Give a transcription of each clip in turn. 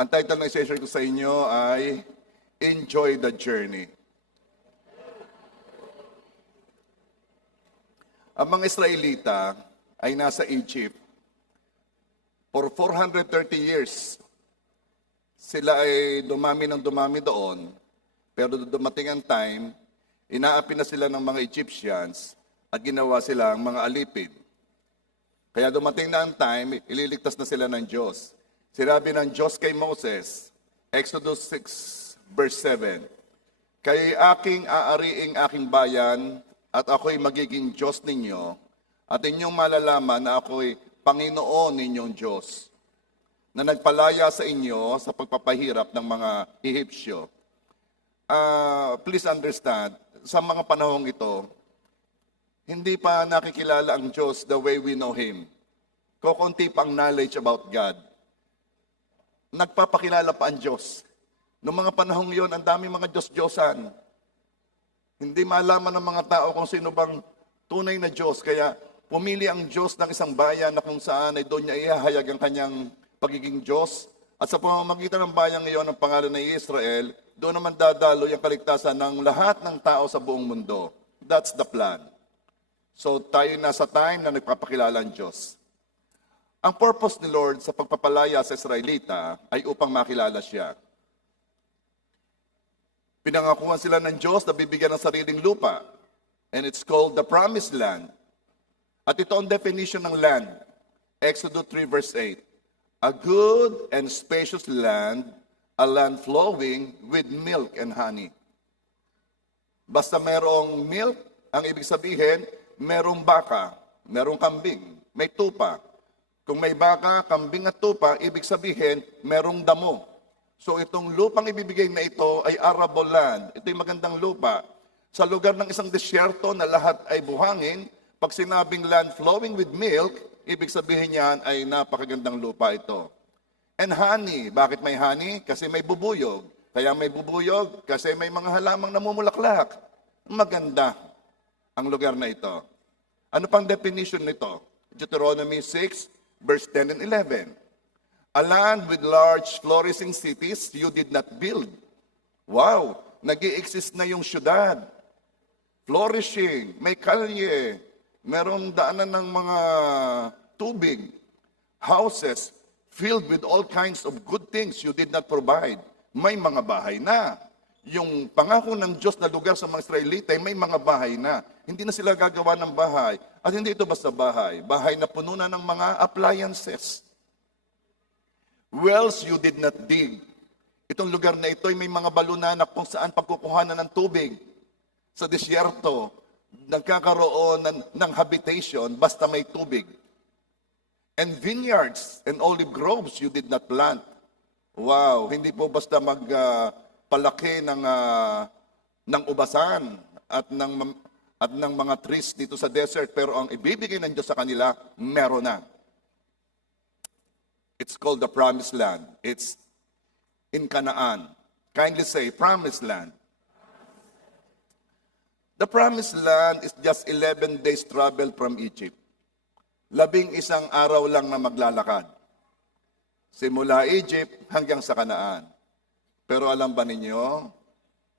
Ang title ng session ko sa inyo ay Enjoy the Journey. Ang mga Israelita ay nasa Egypt. For 430 years, sila ay dumami ng dumami doon. Pero dumating ang time, inaapi na sila ng mga Egyptians at ginawa silang mga alipid. Kaya dumating na ang time, ililigtas na sila ng Diyos. Sinabi ng Diyos kay Moses, Exodus 6, verse 7, "Kay aking aariing aking bayan, at ako'y magiging Diyos ninyo, at inyong malalaman na ako'y Panginoon ninyong Diyos, na nagpalaya sa inyo sa pagpapahirap ng mga Ehipsyo." Please understand, sa mga panahong ito, hindi pa nakikilala ang Diyos the way we know Him. Kokonti pang knowledge about God. Nagpapakilala pa ang Diyos. Noong mga panahong yon, ang dami mga Diyos-Diyosan. Hindi malaman ng mga tao kung sino bang tunay na Diyos. Kaya pumili ang Diyos ng isang bayan na kung saan ay doon niya ihahayag ang kanyang pagiging Diyos. At sa pamamagitan ng bayan ngayon, ang pangalan ng Israel, doon naman dadalo yung kaligtasan ng lahat ng tao sa buong mundo. That's the plan. So tayo nasa time na nagpapakilala ang Diyos. Ang purpose ni Lord sa pagpapalaya sa Israelita ay upang makilala siya. Pinangakuan sila ng Diyos na bibigyan ng sariling lupa. And it's called the Promised Land. At ito ang definition ng land. Exodus 3 verse 8. "A good and spacious land, a land flowing with milk and honey." Basta merong milk, ang ibig sabihin, merong baka, merong kambing, may tupa. Kung may baka, kambing at tupa, ibig sabihin, merong damo. So itong lupang ibibigay na ito ay arable land. Ito yung magandang lupa. Sa lugar ng isang disyerto na lahat ay buhangin, pag sinabing land flowing with milk, ibig sabihin niyan ay napakagandang lupa ito. And honey, bakit may honey? Kasi may bubuyog. Kaya may bubuyog, kasi may mga halamang namumulaklak. Maganda ang lugar na ito. Ano pang definition nito? Deuteronomy 6, verse 10 and 11. "A land with large flourishing cities you did not build." Wow! Nag-i-exist na yung syudad. Flourishing, may kalye, merong daanan ng mga tubig, houses filled with all kinds of good things you did not provide. May mga bahay na. Yung pangako ng Diyos na lugar sa mga Israelita, may mga bahay na. Hindi na sila gagawa ng bahay. At hindi ito basta bahay. Bahay na puno na ng mga appliances. Wells you did not dig. Itong lugar na ito ay may mga balunan na kung saan pagkukuhanan ng tubig. Sa disyerto, nagkakaroon ng habitation basta may tubig. And vineyards and olive groves you did not plant. Wow, hindi po basta palaki ng ubasan at ng mga trees dito sa desert, pero ang ibibigay ng Diyos sa kanila, meron na. It's called the Promised Land. It's in Canaan. Kindly say, Promised Land. The Promised Land is just 11 days travel from Egypt. 11 araw lang na maglalakad. Simula Egypt hanggang sa Canaan. Pero alam ba ninyo,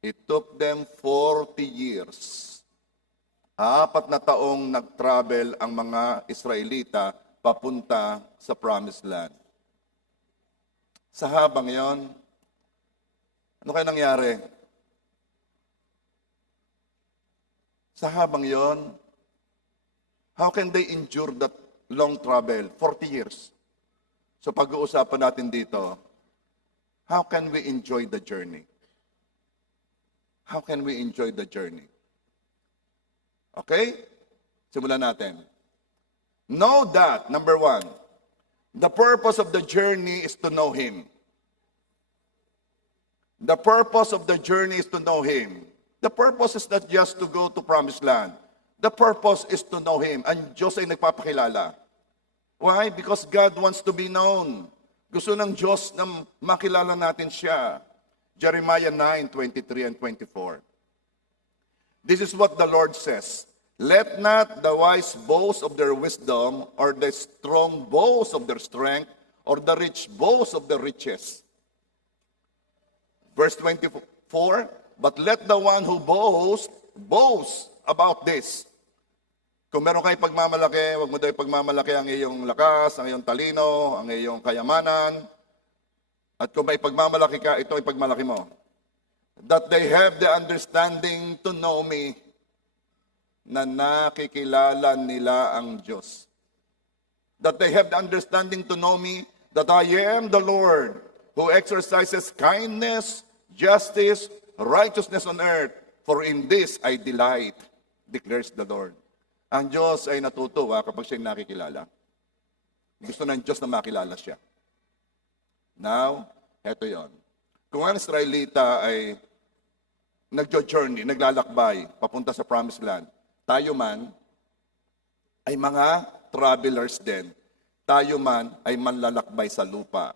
it took them 40 years. 4 na taong nag-travel ang mga Israelita papunta sa Promised Land. Sa habang yon, ano kaya nangyari? Sa habang yon, how can they endure that long travel? 40 years. So pag-uusapan natin dito, how can we enjoy the journey? How can we enjoy the journey? Okay? Simulan natin. Know that, number 1, the purpose of the journey is to know Him. The purpose of the journey is to know Him. The purpose is not just to go to Promised Land. The purpose is to know Him. Ang Diyos ay nagpapakilala. Why? Because God wants to be known. Gusto ng Diyos na makilala natin siya. Jeremiah 9:23 and 24. This is what the Lord says. Let not the wise boast of their wisdom, or the strong boast of their strength, or the rich boast of their riches. Verse 24, but let the one who boast about this. Kung meron kayong pagmamalaki, huwag mo daw pagmamalaki ang iyong lakas, ang iyong talino, ang iyong kayamanan. At kung may pagmamalaki ka, ito ay pagmalaki mo. That they have the understanding to know me, na nakikilala nila ang Diyos. That they have the understanding to know me, that I am the Lord, who exercises kindness, justice, righteousness on earth, for in this I delight, declares the Lord. Ang Diyos ay natutuwa kapag siya'y nakikilala. Gusto ng Diyos na makilala siya. Now, eto yon. Kung ang Israelita ay nagjo-journey, naglalakbay, papunta sa Promised Land, tayo man ay mga travelers din. Tayo man ay manlalakbay sa lupa.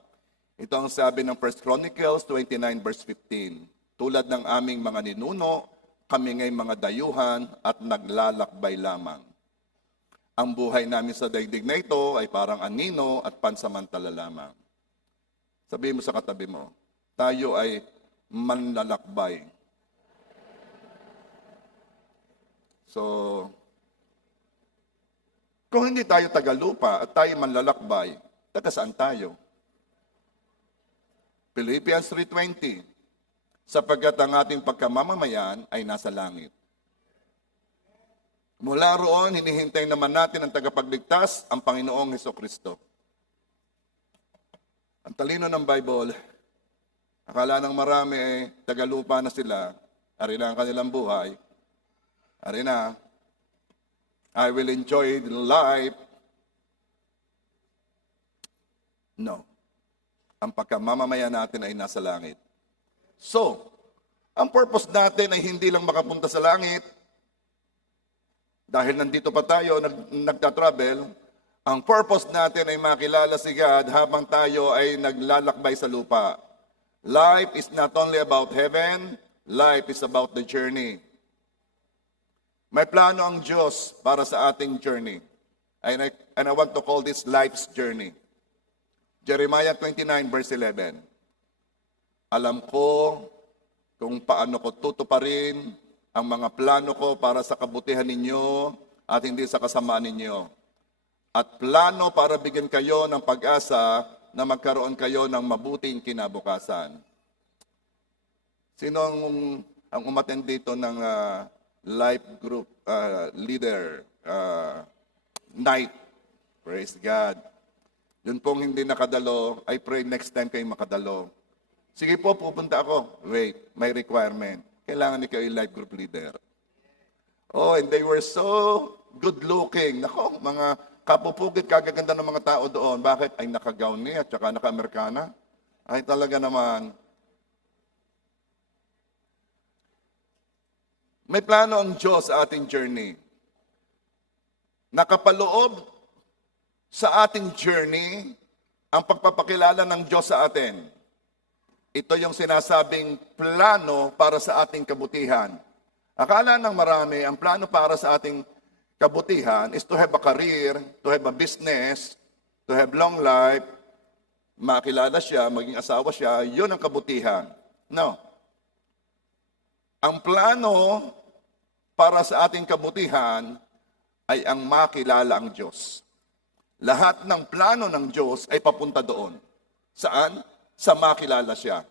Ito ang sabi ng 1 Chronicles 29 verse 15. Tulad ng aming mga ninuno, kami ngay mga dayuhan at naglalakbay lamang. Ang buhay namin sa daigdig na ito ay parang anino at pansamantala lamang. Sabihin mo sa katabi mo, tayo ay manlalakbay. So, kung hindi tayo tagalupa at tayo manlalakbay, taga saan tayo? Philippians 3:20, sapagkat ang ating pagkamamamayan ay nasa langit. Mula roon, hinihintay naman natin ang tagapagligtas, ang Panginoong Hesukristo. Ang talino ng Bible, akala ng marami ay tagalupa na sila, ari na ang kanilang buhay, ari na, I will enjoy life. No. Ang pagkamamamayan natin ay nasa langit. So, ang purpose natin ay hindi lang makapunta sa langit, dahil nandito pa tayo, nagtatravel, ang purpose natin ay makilala si God habang tayo ay naglalakbay sa lupa. Life is not only about heaven, life is about the journey. May plano ang Diyos para sa ating journey. And I want to call this life's journey. Jeremiah 29 verse 11. Alam ko kung paano ko tutuparin ang mga plano ko para sa kabutihan ninyo at hindi sa kasamaan ninyo. At plano para bigyan kayo ng pag-asa na magkaroon kayo ng mabuting kinabukasan. Sino ang umattend dito ng life group leader night? Praise God. Yun pong hindi nakadalo, I pray next time kayo makadalo. Sige po, pupunta ako. Wait, may requirement. Kailangan ikaw yung life group leader. Oh, and they were so good-looking. Nako, mga kapupugit, kagaganda ng mga tao doon. Bakit? Ay naka-gown niya at saka naka-Amerikana. Ay talaga naman. May plano ang Diyos sa ating journey. Nakapaloob sa ating journey ang pagpapakilala ng Diyos sa atin. Ito yung sinasabing plano para sa ating kabutihan. Akala ng marami, ang plano para sa ating kabutihan is to have a career, to have a business, to have long life, makilala siya, maging asawa siya, yun ang kabutihan. No. Ang plano para sa ating kabutihan ay ang makilala ang Diyos. Lahat ng plano ng Diyos ay papunta doon. Saan? Sa makilala siya.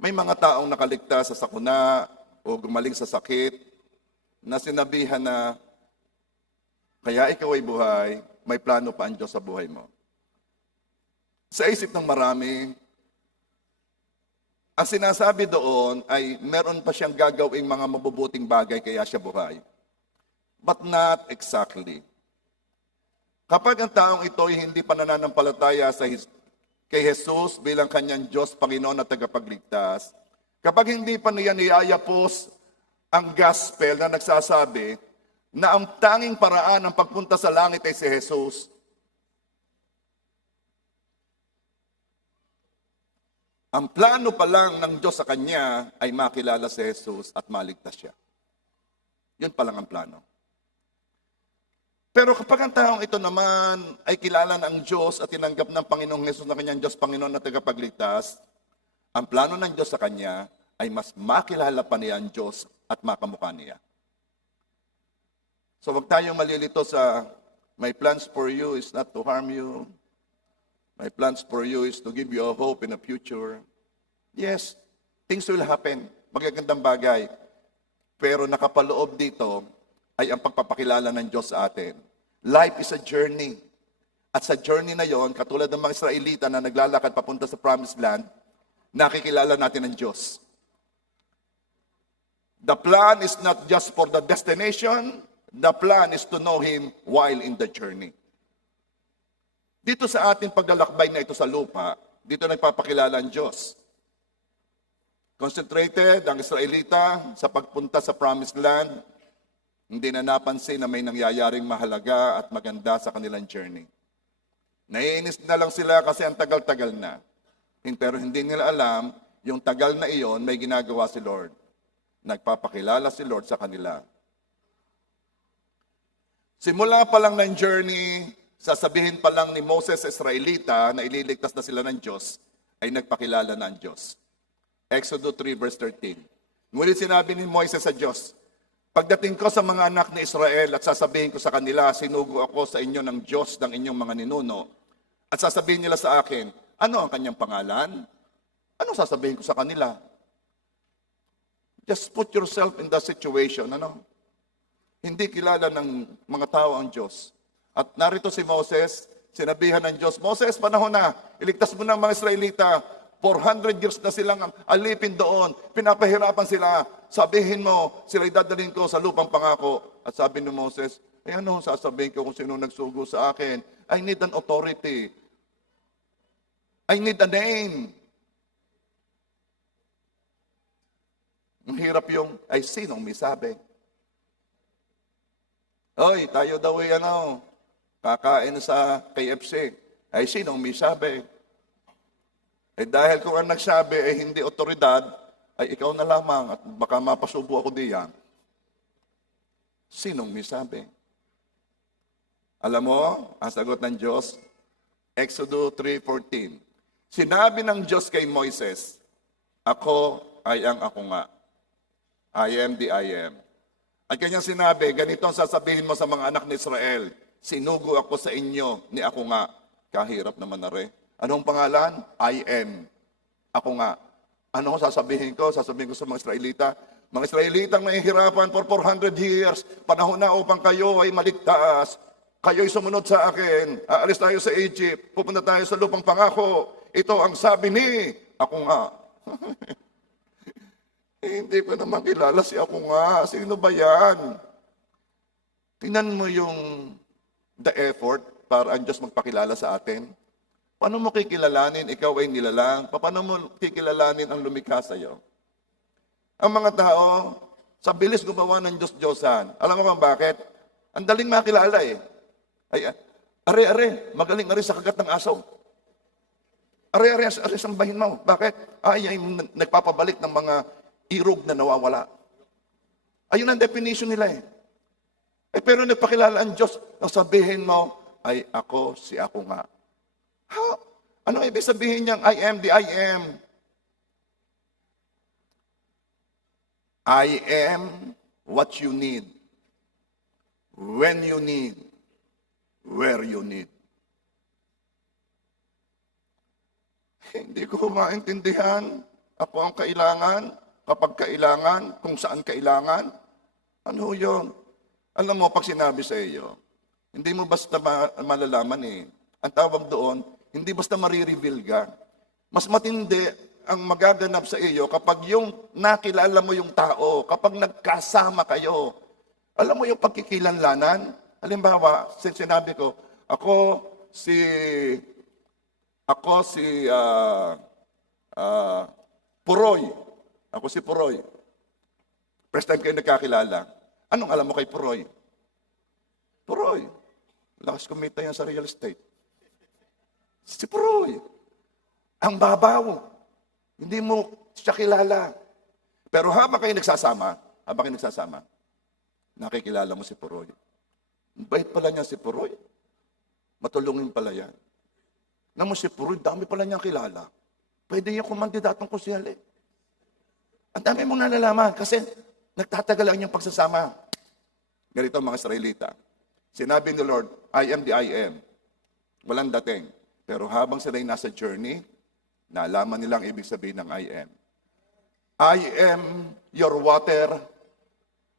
May mga taong nakaligtas sa sakuna o gumaling sa sakit na sinabihan na kaya ikaw ay buhay, may plano pa ang Diyos sa buhay mo. Sa isip ng marami, ang sinasabi doon ay meron pa siyang gagawing mga mabubuting bagay kaya siya buhay. But not exactly. Kapag ang taong ito ay hindi pa nananampalataya kay Jesus bilang kanyang Diyos, Panginoon at tagapagligtas, kapag hindi pa niya niyayapos ang gospel na nagsasabi na ang tanging paraan ng pagpunta sa langit ay si Jesus, ang plano pa lang ng Diyos sa kanya ay makilala si Jesus at maligtas siya. Yun pa lang ang plano. Pero kapag ang taong ito naman ay kilala ng Diyos at tinanggap ng Panginoong Jesus na kanyang Diyos, Panginoon at tagapagligtas, Ang plano ng Diyos sa kanya ay mas makilala pa niya ang Diyos at makamukha niya. So wag tayong malilito sa my plans for you is not to harm you. My plans for you is to give you a hope in the future. Yes, things will happen. Magagandang bagay. Pero nakapaloob dito ay ang pagpapakilala ng Diyos sa atin. Life is a journey. At sa journey na yon, katulad ng mga Israelita na naglalakad papunta sa Promised Land, nakikilala natin ang Diyos. The plan is not just for the destination. The plan is to know Him while in the journey. Dito sa ating paglalakbay na ito sa lupa, dito nagpapakilala ang Diyos. Concentrated ang Israelita sa pagpunta sa Promised Land, hindi na napansin na may nangyayaring mahalaga at maganda sa kanilang journey. Naiinis na lang sila kasi ang tagal-tagal na. Pero hindi nila alam, yung tagal na iyon, may ginagawa si Lord. Nagpapakilala si Lord sa kanila. Simula pa lang ng journey, sasabihin pa lang ni Moses sa Israelita na ililigtas na sila ng Diyos, ay nagpakilala na ang Diyos. Exodus 3 verse 13. Ngunit sinabi ni Moises sa Diyos, pagdating ko sa mga anak ni Israel at sasabihin ko sa kanila, sinugo ako sa inyo ng Diyos ng inyong mga ninuno. At sasabihin nila sa akin, ano ang kanyang pangalan? Ano sasabihin ko sa kanila? Just put yourself in the situation, Hindi kilala ng mga tao ang Diyos. At narito si Moses, sinabihan ng Diyos, Moses, panahon na, iligtas mo ng mga Israelita, 400 years na silang alipin doon, pinapahirapan sila, sabihin mo, sila idadalhin ko sa lupang pangako. At sabi ni Moses, ano sasabihin ko kung sino nagsugo sa akin? I need an authority. I need a name. Ang hirap yung, ay sinong may sabi? Oy, tayo daw ay kakain sa KFC. Ay sinong may sabi? Dahil kung ang nagsabi ay hindi otoridad, ay ikaw na lamang at baka mapasubo ako diyan. Sinong may sabi? Alam mo, ang sagot ng Diyos, Exodus 3:14. Sinabi ng Diyos kay Moises, ako ay ang ako nga. I am the I am. At kanyang sinabi, ganito ang sasabihin mo sa mga anak ni Israel, sinugo ako sa inyo ni ako nga. Kahirap naman na rin. Anong pangalan? I am. Ako nga. Ano sasabihin ko? Sasabihin ko sa mga Israelita, mga Israelitang nahihirapan for 400 years, panahon na upang kayo ay maligtas. Kayo'y sumunod sa akin. Aalis tayo sa Egypt. Pupunta tayo sa lupang pangako. Ito ang sabi ni ako nga. Hindi ko naman kilala si ako nga. Sino ba yan? Tingnan mo yung the effort para ang Diyos magpakilala sa atin. Paano mo kikilalanin? Ikaw ay nilalang. Paano mo kikilalanin ang lumikha sa iyo? Ang mga tao, sa bilis gumawa ng Diyos-Diyosan. Alam mo kung bakit? Ang daling makilala eh. Ay, are, magaling are sa kagat ng asaw. Are, sambahin mo. Bakit? Ay, nagpapabalik ng mga irog na nawawala. Ayun ang definition nila eh. Pero nagpakilala ang Diyos, ang sabihin mo, ay ako si ako nga. Ha? Ano ibig sabihin niyang I am the I am? I am what you need, when you need, where you need. Hindi ko maintindihan. Ako ang kailangan, kapag kailangan, kung saan kailangan. Ano yun? Alam mo, pag sinabi sa iyo, hindi mo basta malalaman eh. Ang tawag doon, hindi basta marireveal ka. Mas matindi ang magaganap sa iyo kapag yung nakilala mo yung tao, kapag nagkasama kayo. Alam mo yung pagkikilanlanan? Halimbawa, sinabi ko, ako si Puroy. Ako si Puroy. First time kayo nagkakilala. Anong alam mo kay Puroy? Puroy. Lakas kumita yan sa real estate. Si Puroy. Ang babaw. Hindi mo siya kilala. Pero habang kayo nagsasama, nakikilala mo si Puroy. Bait pala niya si Puroy. Matulungin pala yan. Naman si Puroy, dami pala niyang kilala. Pwede yung kumandidatong konsyal eh. Ang dami mong nalalaman kasi nagtatagal ang iyong pagsasama. Ganito mga Israelita. Sinabi ni Lord, I am the I am. Walang dating. Pero habang sila'y nasa journey, naalaman nilang ibig sabihin ng I am. I am your water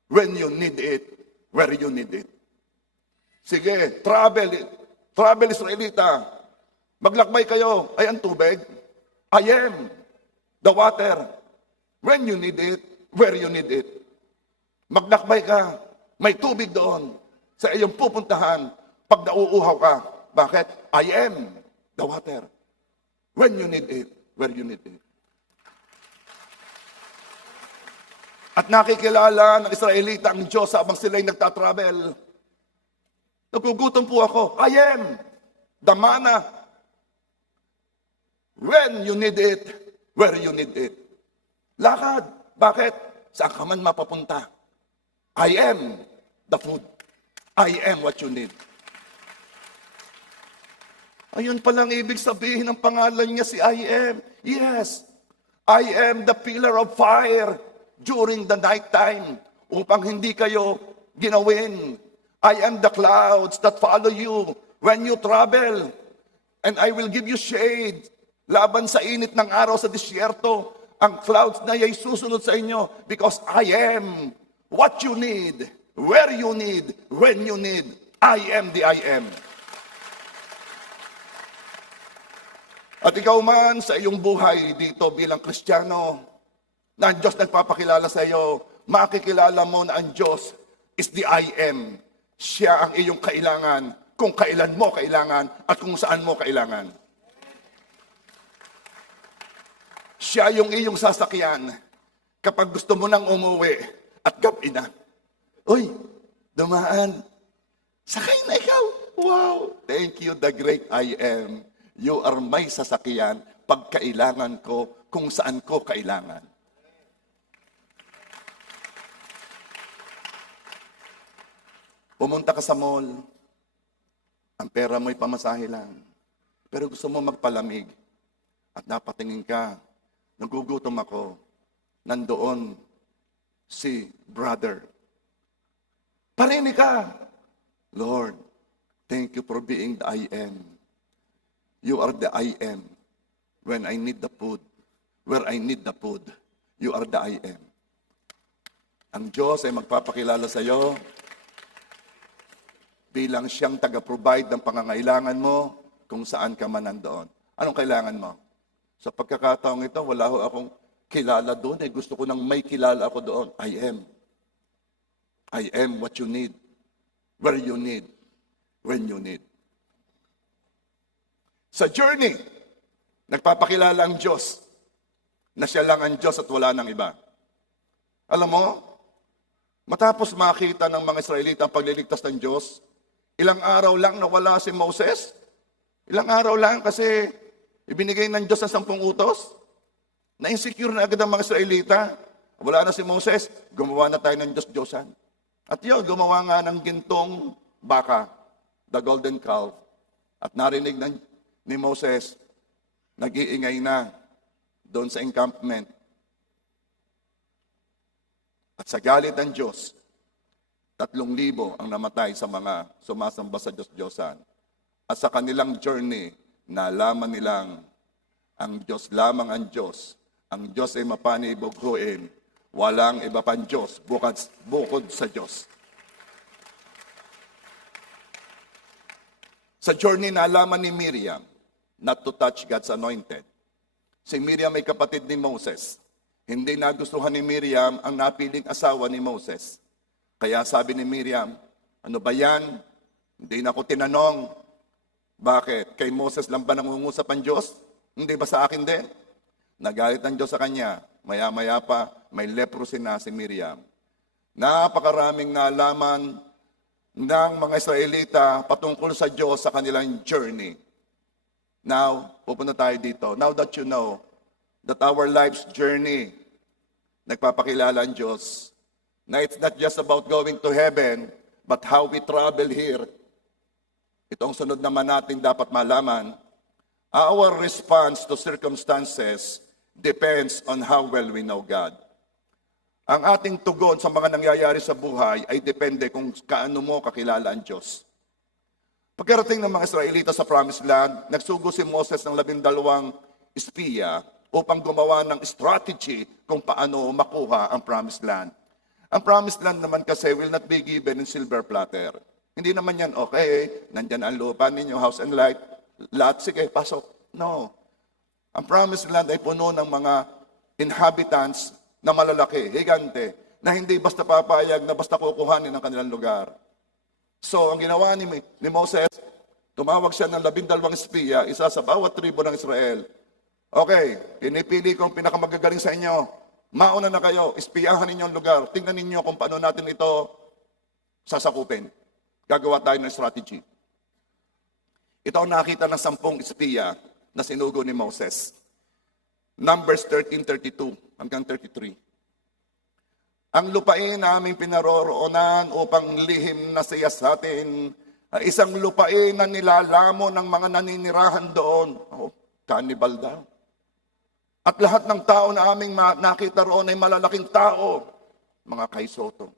when you need it, where you need it. Sige, travel Israelita. Maglakbay kayo. Ay, ang tubig. I am the water when you need it, where you need it. Maglakbay ka. May tubig doon sa iyong pupuntahan pag nauuhaw ka. Bakit? I am the water. When you need it, where you need it. At nakikilala ng Israelita ang Diyos habang sila'y nagtatravel. Nagugutom po ako. I am the manna. When you need it, where you need it. Lakad. Bakit? Saan ka man mapapunta. I am the food. I am what you need. Ayun palang ibig sabihin ng pangalan niya si I am. Yes, I am the pillar of fire during the night time upang hindi kayo ginawin. I am the clouds that follow you when you travel. And I will give you shade. Laban sa init ng araw sa disyerto, ang clouds na ay susunod sa inyo because I am what you need, where you need, when you need. I am the I am. At ikaw man sa iyong buhay dito bilang Kristiyano, na ang Diyos nagpapakilala sa iyo, makikilala mo na ang Diyos is the I am. Siya ang iyong kailangan, kung kailan mo kailangan at kung saan mo kailangan. Siya yung iyong sasakyan kapag gusto mo nang umuwi at gabi na. Uy, dumaan. Sakay na ikaw. Wow, thank you, the great I am. You are my sasakyan pag kailangan ko, kung saan ko kailangan. Pumunta ka sa mall, ang pera mo'y pamasahe lang. Pero gusto mo magpalamig at napatingin ka, nagugutom ako, nandoon si brother. Parinig ka, Lord, thank you for being the I am. You are the I am. When I need the food, where I need the food, you are the I am. Ang Diyos ay magpapakilala sa iyo bilang siyang taga-provide ng pangangailangan mo kung saan ka man nandoon. Anong kailangan mo? Sa pagkakataong ito, wala ho akong kilala doon. Gusto ko nang may kilala ako doon. I am. I am what you need, where you need, when you need. Sa journey, nagpapakilala ang Diyos na siya lang ang Diyos at wala nang iba. Alam mo, matapos makita ng mga Israelita ang pagliligtas ng Diyos, ilang araw lang nawala si Moses. Ilang araw lang kasi ibinigay ng Diyos ang 10 utos. Na-insecure na agad ang mga Israelita. Wala na si Moses, gumawa na tayo ng Diyos-Diyosan. At yun, gumawa nga ng gintong baka, the golden calf. At narinig ni Moses, nag-iingay na doon sa encampment. At sa galit ng Diyos, 3,000 ang namatay sa mga sumasamba sa Diyos-Diyosan. At sa kanilang journey, nalaman nilang ang Diyos lamang ang Diyos. Ang Diyos ay mapanibughuin. Walang iba pang Diyos bukod sa Diyos. Sa journey, nalaman ni Miriam not to touch God's anointed. Si Miriam ay kapatid ni Moses. Hindi nagustuhan ni Miriam ang napiling asawa ni Moses. Kaya sabi ni Miriam, ano ba yan? Hindi na ako tinanong. Bakit? Kay Moses lang ba nangungusap ang Diyos? Hindi ba sa akin din? Nagalit ang Diyos sa kanya. Maya-maya pa, may leprosy na si Miriam. Napakaraming nalaman ng mga Israelita patungkol sa Diyos sa kanilang journey. Now, pupunta tayo dito. Now that you know that our life's journey, nagpapakilala ang Diyos, na it's not just about going to heaven, but how we travel here. Ito ang sunod naman natin dapat malaman. Our response to circumstances depends on how well we know God. Ang ating tugon sa mga nangyayari sa buhay ay depende kung kaano mo kakilala ang Diyos. Pagkarating ng mga Israelita sa Promised Land, nagsugo si Moses ng 12 espiya upang gumawa ng strategy kung paano makuha ang Promised Land. Ang Promised Land naman kasi will not be given in silver platter. Hindi naman yan, okay, nandyan ang lupa ninyo, house and light, lahat, sige, pasok. No. Ang Promised Land ay puno ng mga inhabitants na malalaki, higante, na hindi basta papayag na basta kukuhanin ang kanilang lugar. So, ang ginawa ni Moses, tumawag siya ng 12 espiya, isa sa bawat tribo ng Israel. Okay, pinipili ko ang pinakamagagaling sa inyo. Mauna na kayo, espiyahan ninyo ang lugar. Tingnan ninyo kung paano natin ito sasakupin. Gagawa tayo ng strategy. Ito ang nakita ng 10 espiya na sinugo ni Moses. Numbers 13:32 hanggang 33. Ang lupain na aming pinaroroonan upang lihim na siya sa atin, ay isang lupain na nilalamo ng mga naninirahan doon. Oh, cannibal daw. At lahat ng tao na aming nakita roon ay malalaking tao, mga kaisoto.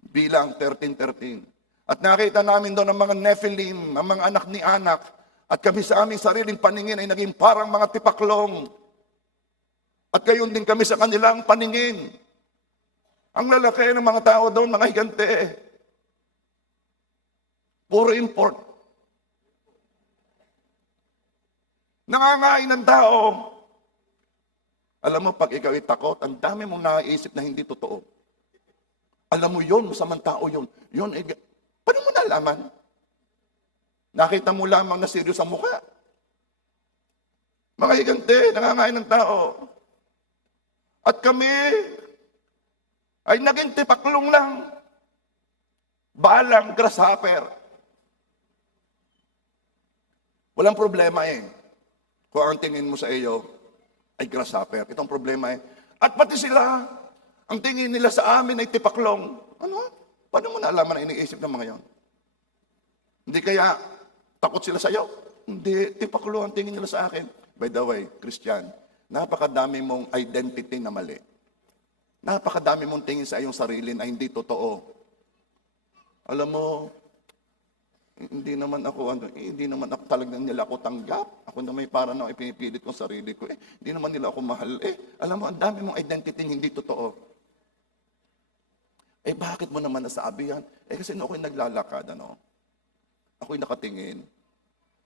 Bilang 13:13. At nakita namin doon ang mga Nephilim, ang mga anak ni Anak, at kami sa aming sariling paningin ay naging parang mga tipaklong. At gayon din kami sa kanilang paningin. Ang lalaki ng mga tao doon, mga higante. Puro import. Nangangain ng tao. Alam mo, pag ikaw ay takot, ang dami mong naiisip na hindi totoo. Alam mo yun, masamang tao yun. Yun, paano mo nalaman? Nakita mo lamang na serious ang mukha. Mga higante, nangangain ng tao. At kami ay naging tipaklong lang. Balang grasshopper. Walang problema eh. Kung ang tingin mo sa iyo ay grasshopper. Itong problema eh. At pati sila, ang tingin nila sa amin ay tipaklong. Ano? Paano mo nalaman na iniisip ng mga yon? Hindi kaya takot sila sa iyo? Hindi, tipaklong ang tingin nila sa akin. By the way, Christian, napakadami mong identity na mali. Napakadami mong tingin sa iyong sarili na hindi totoo. Alam mo, hindi naman ako talagang nila ako tanggap. Ako na may para na ipinipilit kong sarili ko. Hindi naman nila ako mahal. Alam mo, ang dami mong identity hindi totoo. Bakit mo naman nasabi yan? Kasi ako'y naglalakad, Ako'y nakatingin.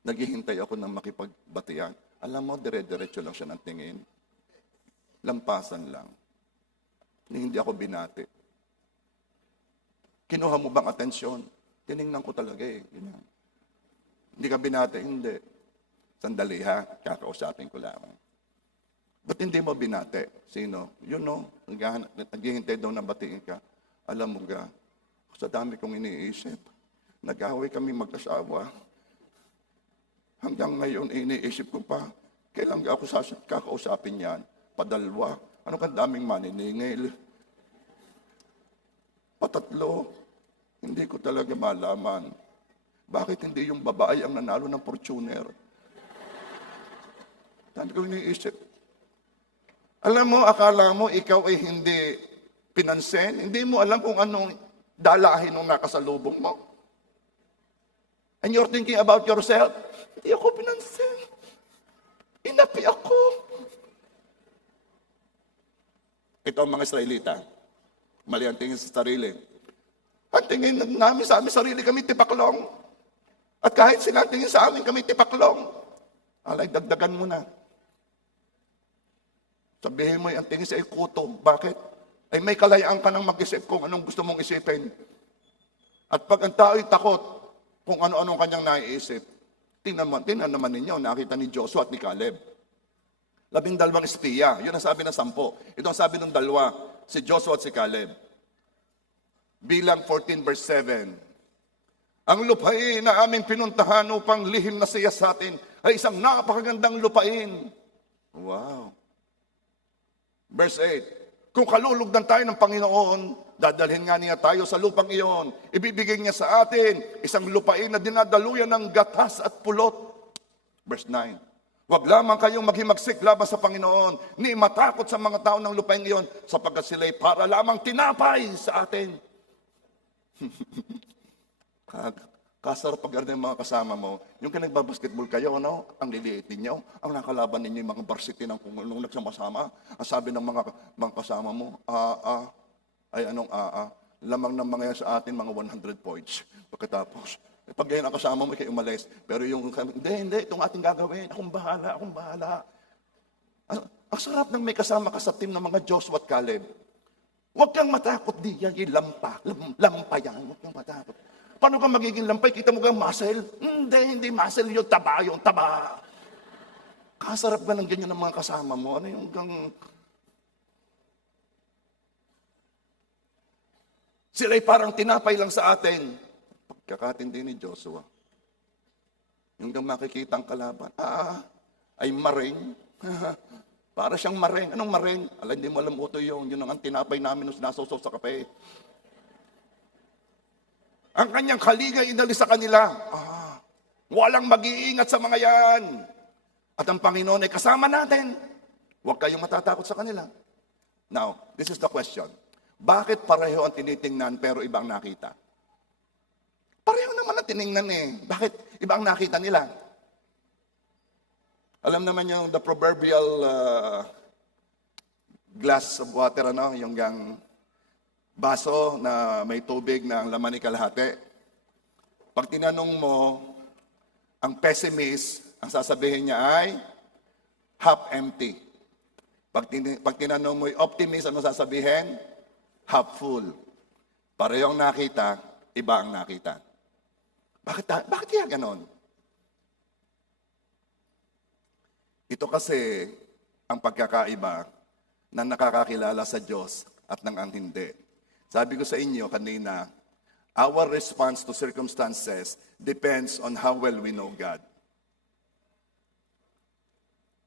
Naghihintay ako ng makipagbatian. Alam mo, dire-diretso lang siya ng tingin. Lampasan lang. Hindi ako binati. Kinuha mo bang atensyon? Tiningnan ko talaga Ganyan. Hindi ka binati? Hindi. Sandali ha, kakausapin ko lamang. Ba't hindi mo binati? Sino? Yun naghihintay daw na batiin ka. Alam mo ga, sa dami kong iniisip, nag-away kami mag-asawa. Hanggang ngayon, iniisip ko pa, kailan ako kakausapin yan? Padalwa. Ano kang daming maniningil? Patatlo. Hindi ko talaga malaman. Bakit hindi yung babae ang nanalo ng Fortuner? Dami ko iniisip. Alam mo, akala mo, ikaw ay hindi pinansin. Hindi mo alam kung anong dalahin ng nakasalubong mo. And you're thinking about yourself, hindi ako pinansin. Inapi ako. Ito ang mga Israelita. Mali ang tingin sa sarili. Ang tingin namin sa amin sarili kami tipaklong. At kahit sila tingin sa amin kami tipaklong. Alay, dagdagan mo na. Sabihin mo ang tingin sa ikuto. Bakit? Ay may kalayaan ka nang mag-isip kung anong gusto mong isipin. At pag ang tao'y takot, kung ano-anong kanyang naiisip. Tingnan naman ninyo, nakita ni Joshua at ni Caleb. 12 espiya, yun ang sabi ng 10. Ito ang sabi ng 2, si Joshua at si Caleb. Bilang 14:7. Ang lupain na aming pinuntahan upang lihim na siya sa atin ay isang napakagandang lupain. Wow. Verse 8. Kung kalulugdan tayo ng Panginoon, dadalhin nga niya tayo sa lupang iyon. Ibibigay niya sa atin isang lupain na dinadaluyan ng gatas at pulot. Verse 9. Huwag lamang kayong maghimagsik laban sa Panginoon, ni matakot sa mga tao ng lupain iyon, sapagkat sila'y para lamang tinapay sa atin. Kasarap pag yung mga kasama mo, yung nagbabasketball kayo, ano, ang liliit ninyo, ang nakalaban ninyo yung mga varsity ng kung nung nagsama-sama, ang sabi ng mga kasama mo, lamang ng mga yan sa atin, mga 100 points. Pagkatapos, pag yan ang kasama mo, kayo umalis. Pero yung, hindi, itong ating gagawin, akong bahala. Ang sarap ng may kasama ka sa team ng mga Joshua at Caleb. Huwag kang matakot, di yan, lampa yan, huwag kang matakot. Paano ka magiging lampay? Kita mo kang muscle? Hindi muscle yung taba. Kasarap ka ng ganyan ng mga kasama mo. Ano yung sila'y parang tinapay lang sa atin. Pagkakatindi ni Joshua. Yung makikita ang kalaban, ay maring. Para siyang maring. Anong maring? Hindi mo alam ito yun. Yun ang tinapay namin nung nasawsaw sa kape. Ang kanyang kaligay inalis sa kanila. Walang mag-iingat sa mga yan. At ang Panginoon ay kasama natin. Huwag kayong matatakot sa kanila. Now, this is the question. Bakit pareho ang tinitingnan pero iba ang nakita? Pareho naman ang tiningnan eh. Bakit iba ang nakita nila? Alam naman yung the proverbial glass of water, ano? Yung baso na may tubig na ang laman ni kalahati. Pag tinanong mo, ang pessimist, ang sasabihin niya ay half empty. Pag tinanong mo yung optimist, ano sasabihin? Half full. Parehong nakita, iba ang nakita. Bakit kaya ganon? Ito kasi ang pagkakaiba ng nakakakilala sa Diyos at ng ang hindi. Sabi ko sa inyo kanina, our response to circumstances depends on how well we know God.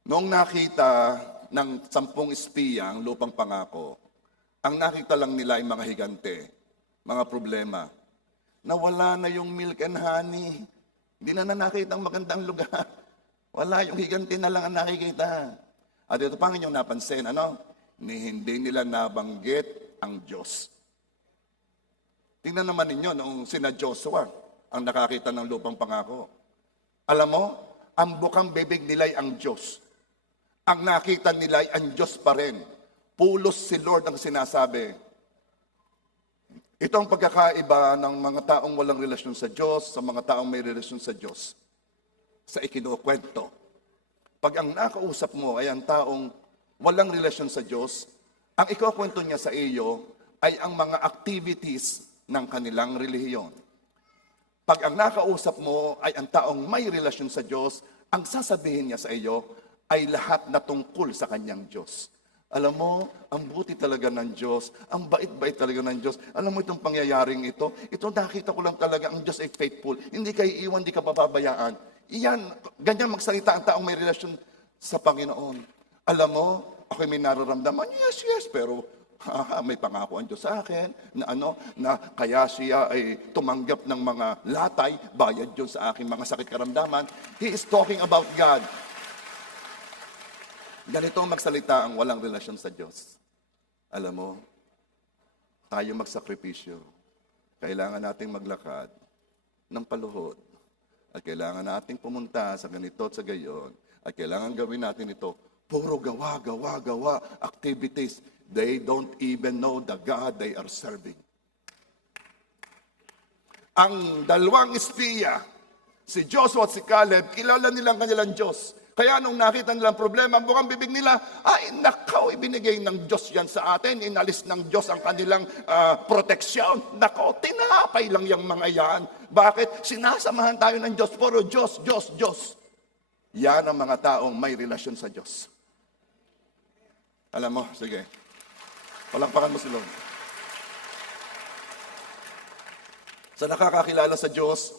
Noong nakita ng 10 espiya ang lupang pangako, ang nakita lang nila ay mga higante, mga problema. Nawala na yung milk and honey. Hindi na nakita ang magandang lugar. Wala, yung higante na lang ang nakikita. At ito pang inyong napansin, hindi nila nabanggit ang Diyos. Tingnan naman ninyo noong sina Joshua ang nakakita ng lupang pangako. Alam mo, ang bukang bibig nila'y ang Diyos. Ang nakita nila'y ang Diyos pa rin. Pulos si Lord ang sinasabi. Ito ang pagkakaiba ng mga taong walang relasyon sa Diyos sa mga taong may relasyon sa Diyos. Sa ikinukwento. Pag ang nakausap mo ay ang taong walang relasyon sa Diyos, ang ikukwento niya sa iyo ay ang mga activities ng kanilang relihiyon. Pag ang nakausap mo ay ang taong may relasyon sa Diyos, ang sasabihin niya sa iyo ay lahat na tungkol sa kanyang Diyos. Alam mo, ang buti talaga ng Diyos, ang bait-bait talaga ng Diyos. Alam mo itong pangyayaring ito nakita ko lang talaga ang Diyos ay faithful. Hindi kayo iwan, hindi ka pababayaan. Iyan, ganyan magsalita ang taong may relasyon sa Panginoon. Alam mo, ako'y may nararamdaman, yes, pero may pangako ang Diyos sa akin na kaya siya ay tumanggap ng mga latay, bayad yun sa aking mga sakit karamdaman. He is talking about God. Ganito ang magsalita ang walang relasyon sa Diyos. Alam mo, tayo magsakripisyo. Kailangan nating maglakad ng paluhod. At kailangan nating pumunta sa ganito at sa gayon. At kailangan gawin natin ito. Puro gawa, activities. They don't even know the God they are serving. Ang dalawang espiya, si Joshua at si Caleb, kilala nilang kanilang Diyos. Kaya nung nakita nilang problema, ang bukang bibig nila, ay nakaw, ibinigay ng Diyos yan sa atin, inalis ng Diyos ang kanilang proteksyon. Nakaw, tinapay lang yung mga yan. Bakit? Sinasamahan tayo ng Diyos, puro Diyos. Yan ang mga taong may relasyon sa Diyos. Alam mo, sige. Palakpakan mo si Lord. Sa nakakakilala sa Diyos,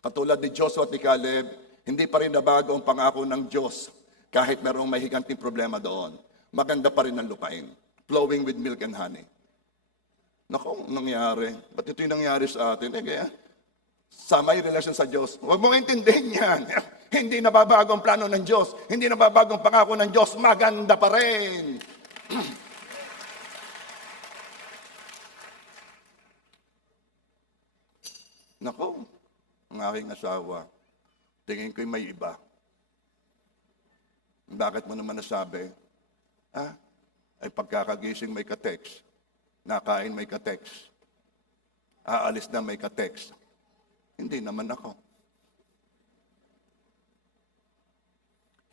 katulad ni Joshua at ni Caleb, hindi pa rin nabago ang pangako ng Diyos kahit merong may higanting problema doon. Maganda pa rin ang lupain. Flowing with milk and honey. Naku, nangyari. Ba't ito yung nangyari sa atin? Kaya, sa may relasyon sa Diyos. Huwag mong intindihin yan. Hindi nababago ang plano ng Diyos. Hindi nababago ang pangako ng Diyos. Maganda pa rin. Nako, ang aking asawa, tingin ko'y may iba. Bakit mo naman nasabi? Ay pagkakagising may ka-text. Nakain may ka-text. Aalis na may ka-text. Hindi naman ako.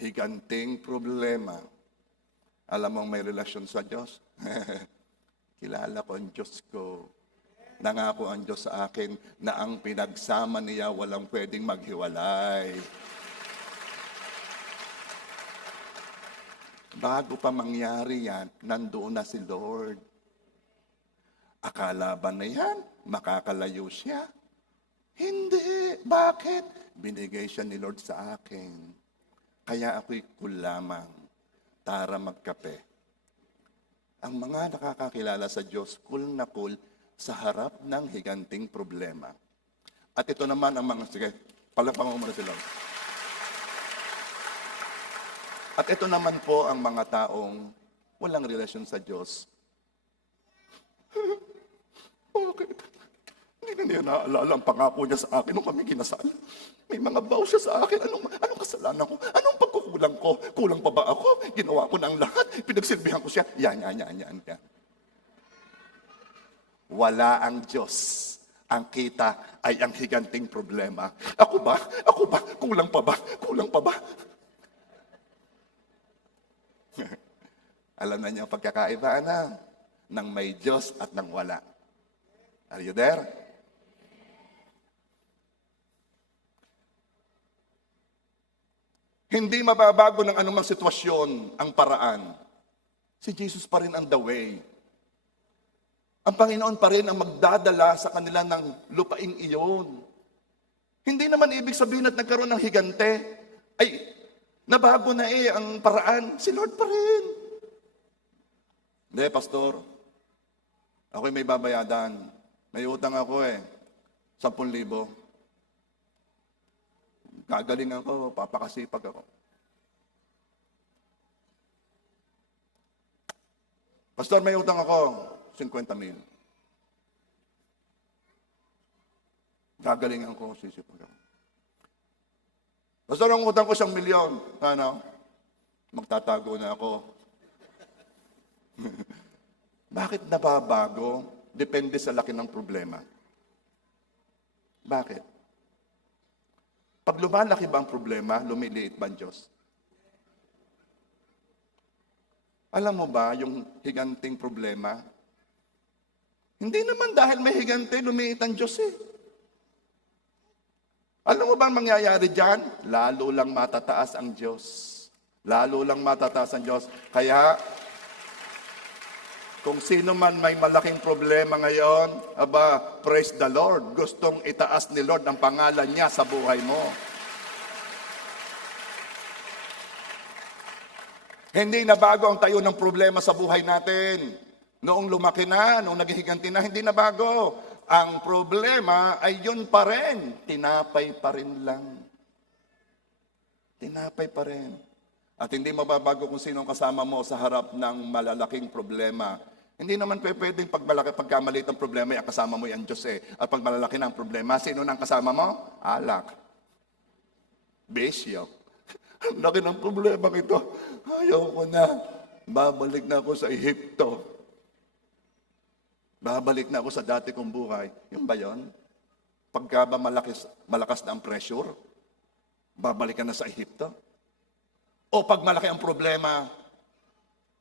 Higanting problema. Alam mong may relasyon sa Diyos? Kilala ko ang Diyos ko. Nangako ang Diyos sa akin na ang pinagsama niya walang pwedeng maghiwalay. Bago pa mangyari yan, nandoon na si Lord. Akala ba na yan, makakalayo siya? Hindi. Bakit? Binigay siya ni Lord sa akin. Kaya ako'y kulamang. Tara magkape. Ang mga nakakakilala sa Diyos, cool na cool, sa harap ng higanting problema. At ito naman ang mga, sige, palakpakan mo muna si Lord. At ito naman po ang mga taong walang relasyon sa Diyos. Bakit? Hindi na niya naaalala ang pangako niya sa akin nung kami kinasal. May mga vow siya sa akin. Anong kasalanan ko? Anong pagkukulang ko? Kulang pa ba ako? Ginawa ko ng lahat. Pinagsilbihan ko siya. Yan. Wala ang Diyos. Ang kita ay ang higanting problema. Ako ba? Kulang pa ba? Alam na niyo ang pagkakaiba ng may Diyos at ng wala. Are you there? Hindi mababago ng anumang sitwasyon ang paraan. Si Jesus pa rin ang the way. Ang Panginoon pa rin ang magdadala sa kanila ng lupaing iyon. Hindi naman ibig sabihin at nagkaroon ng higante, ay nabago na ang paraan. Si Lord pa rin. Hindi, Pastor. Ako'y may babayadan. May utang ako 10,000. Gagaling ako, papakasipag ako. Pastor, may utang ako, 50,000. Gagalingan ko, sisipag ako. Pastor, ang utang ko 1,000,000. Magtatago na ako. Bakit nababago? Depende sa laki ng problema. Bakit? Pag lumalaki ba ang problema, lumiliit ba ang Diyos? Alam mo ba yung higanting problema? Hindi naman dahil may higante, lumiit ang Diyos Alam mo ba ang mangyayari dyan? Lalo lang matataas ang Diyos. Lalo lang matataas ang Diyos. Kaya, kung sino man may malaking problema ngayon, praise the Lord. Gustong itaas ni Lord ang pangalan niya sa buhay mo. Hindi na bago ang tayo ng problema sa buhay natin. Noong lumaki na, noong naghihiganti na, hindi na bago. Ang problema ay yun pa rin. Tinapay pa rin lang. Tinapay pa rin. At hindi mababago kung sino kasama mo sa harap ng malalaking problema. Hindi naman pwedeng pagkamaliit ang problema, kasama mo yan Diyos At pag malalaki na ang problema, sino nang kasama mo? Alak. Bisyo. Ang laki ng problema ito. Ayaw ko na. Babalik na ako sa Ehipto. Babalik na ako sa dati kong buhay. Yung ba yun? Pagka ba malakas na ang pressure, babalik ka na sa Ehipto? O pag malaki ang problema,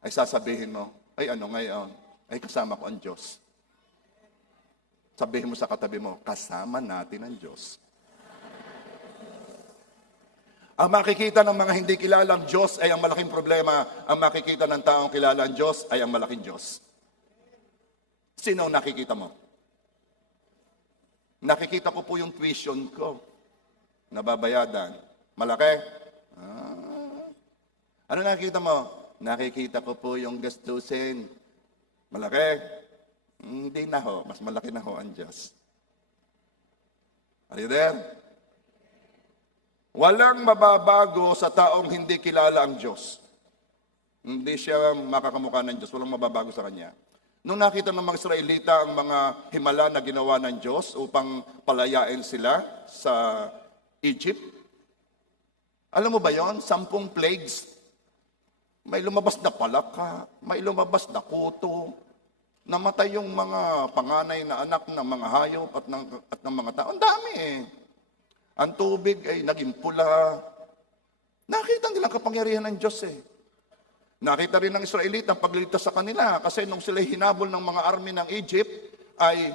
ay sasabihin mo, ay ano ngayon? Ay kasama ko ang Diyos. Sabihin mo sa katabi mo, kasama natin ang Diyos. Ang makikita ng mga hindi kilalang Diyos ay ang malaking problema. Ang makikita ng taong kilala ang Diyos ay ang malaking Diyos. Sino ang nakikita mo? Nakikita ko po yung tuition ko. Nababayadan. Malaki? Ano nakikita mo? Nakikita ko po yung gastusin. Malaki? Hindi na ho. Mas malaki na ho ang Diyos. Are you there? Walang mababago sa taong hindi kilala ang Diyos. Hindi siya makakamukha ng Diyos. Walang mababago sa Kanya. Nung nakita ng mga Israelita ang mga himala na ginawa ng Diyos upang palayain sila sa Egypt, alam mo ba yon? 10 plagues. May lumabas na palaka, may lumabas na kuto, namatay yung mga panganay na anak ng mga hayop at ng mga tao. Ang dami eh. Ang tubig ay naging pula. Nakita nilang kapangyarihan ng Diyos eh. Nakita rin ng Israelita ang pagliligtas sa kanila kasi nung sila hinabol ng mga army ng Egypt ay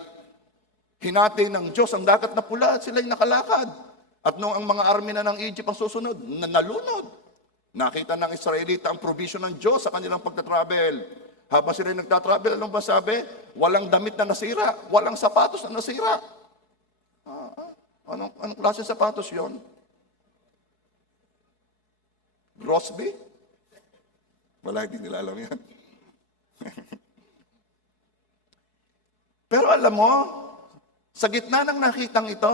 hinati ng Diyos ang dagat na pula at sila'y nakalakad. At nung ang mga army na ng Egypt ang susunod, nalunod. Nakita ng Israelita ang provision ng Diyos sa kanilang pagtatravel. Habang sila nagtatravel, anong ba sabi? Walang damit na nasira, walang sapatos na nasira. Anong klase sapatos yon? Grosby? Wala, hindi nila alam yan. Pero alam mo, sa gitna ng nakitang ito,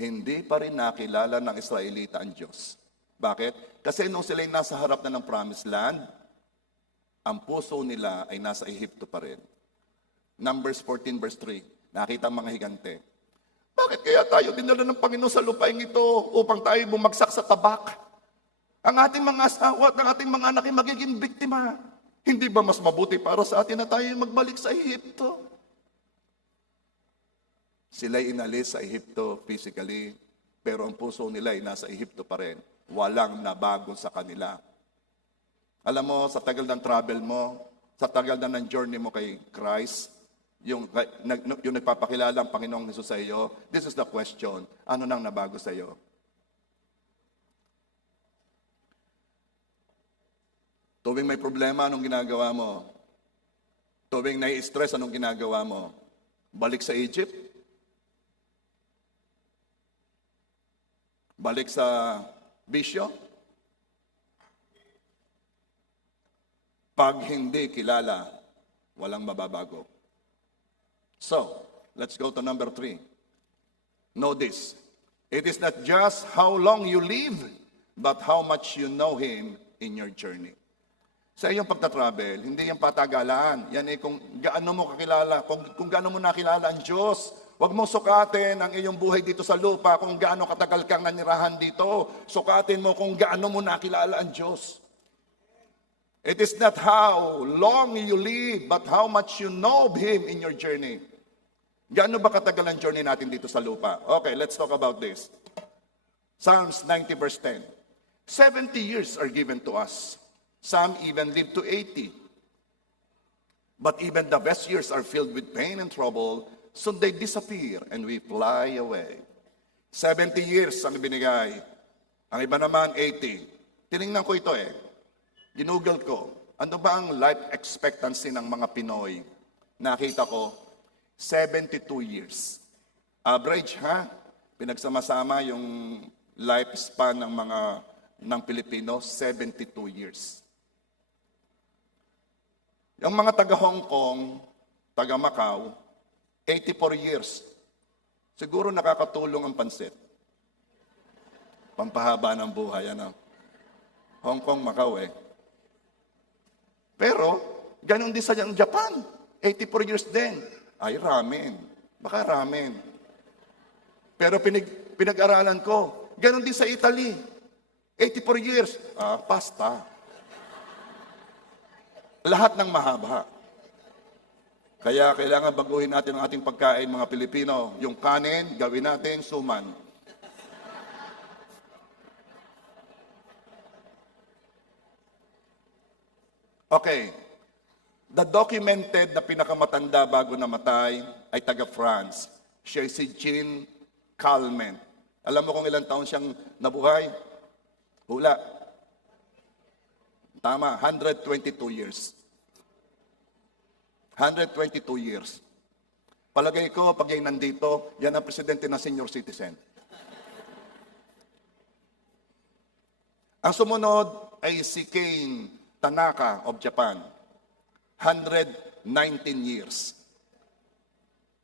hindi pa rin nakilala ng Israelita ang Diyos. Bakit? Kasi nung sila'y nasa harap na ng Promised Land, ang puso nila ay nasa Ehipto pa rin. Numbers 14 verse 3, nakita ang mga higante. Bakit kaya tayo dinala ng Panginoon sa lupain ito upang tayo bumagsak sa tabak? Ang ating mga asawa at ang ating mga anak ay magiging biktima. Hindi ba mas mabuti para sa atin na tayo magbalik sa Ehipto? Sila'y inalis sa Ehipto physically, pero ang puso nila ay nasa Ehipto pa rin. Walang nabago sa kanila. Alam mo, sa tagal ng travel mo, sa tagal na ng journey mo kay Christ, yung nagpapakilala ang Panginoong Hesus sa iyo, this is the question, ano nang nabago sa iyo? Tuwing may problema, anong ginagawa mo? Tuwing nai-stress, anong ginagawa mo? Balik sa Egypt? Balik sa bisyo? Pag hindi kilala, walang mababago. So, let's go to number 3. Know this. It is not just how long you live, but how much you know Him in your journey. Sa iyong pagtatravel, hindi yung patagalan. Yan ay kung gaano mo kakilala, kung gaano mo nakilala ang Diyos. Huwag mo sukatin ang iyong buhay dito sa lupa kung gaano katagal kang nanirahan dito. Sukatin mo kung gaano mo nakilala ang Diyos. It is not how long you live, but how much you know of Him in your journey. Gaano ba katagal ang journey natin dito sa lupa? Okay, let's talk about this. Psalms 90 verse 10. 70 years are given to us. Some even live to 80. But even the best years are filled with pain and trouble, so they disappear and we fly away. 70 years ang binigay. Ang iba naman, 80. Tinignan ko ito eh. Ginugol ko, ano ba ang life expectancy ng mga Pinoy? Nakita ko, 72 years. Average, ha? Pinagsama-sama yung lifespan ng Pilipino, 72 years. Yung mga taga Hong Kong, taga Macau, 84 years. Siguro nakakatulong ang pansit. Pampahaba ng buhay, ano? Hong Kong, Macau eh. Pero, ganun din sa Japan. 84 years din. Ay, ramen. Baka ramen. Pero pinag-aralan ko, ganun din sa Italy. 84 years. Pasta. Lahat ng mahaba. Kaya kailangan baguhin natin ang ating pagkain, mga Pilipino. Yung kanin, gawin natin suman. Okay. The documented na pinakamatanda bago namatay ay taga France. Siya si Jean Calment. Alam mo kung ilang taon siyang nabuhay? Hula. Tama, 122 years. 122 years. Palagay ko, pag yan nandito, yan ang presidente ng senior citizen. Ang sumunod ay si Kane Tanaka of Japan. 119 years.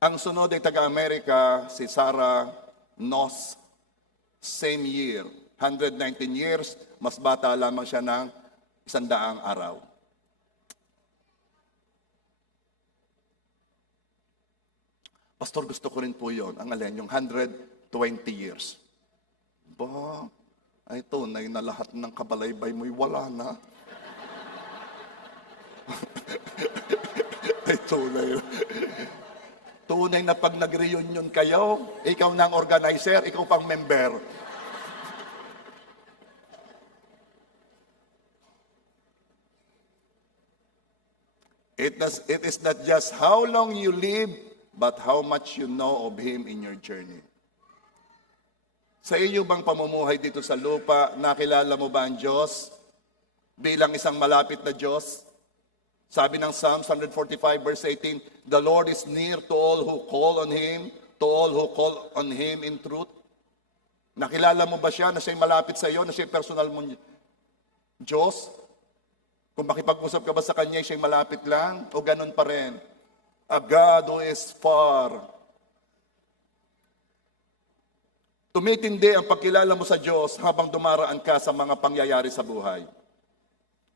Ang sunod ay taga-Amerika, si Sarah Nos, same year, 119 years, mas bata lamang siya ng 100 araw. Pastor, gusto ko rin po yun. Ang alin, yung 120 years. Ba, ay tunay na lahat ng kabalaybay mo'y wala na. Ay tunay. Tunay na pag nag-reunion kayo, ikaw na ang organizer, ikaw pang member. It is not just how long you live, but how much you know of Him in your journey. Sa iyo bang pamumuhay dito sa lupa, nakilala mo ba ang Diyos bilang isang malapit na Diyos? Sabi ng Psalms 145 verse 18, the Lord is near to all who call on Him, to all who call on Him in truth. Nakilala mo ba siya na siya'y malapit sa iyo, na siya'y personal mong Diyos? Kung makipag-usap ka ba sa Kanya, siya'y malapit lang? O ganun pa rin? A God who is far. Tumitindi ang pagkilala mo sa Diyos habang dumaraan ka sa mga pangyayari sa buhay.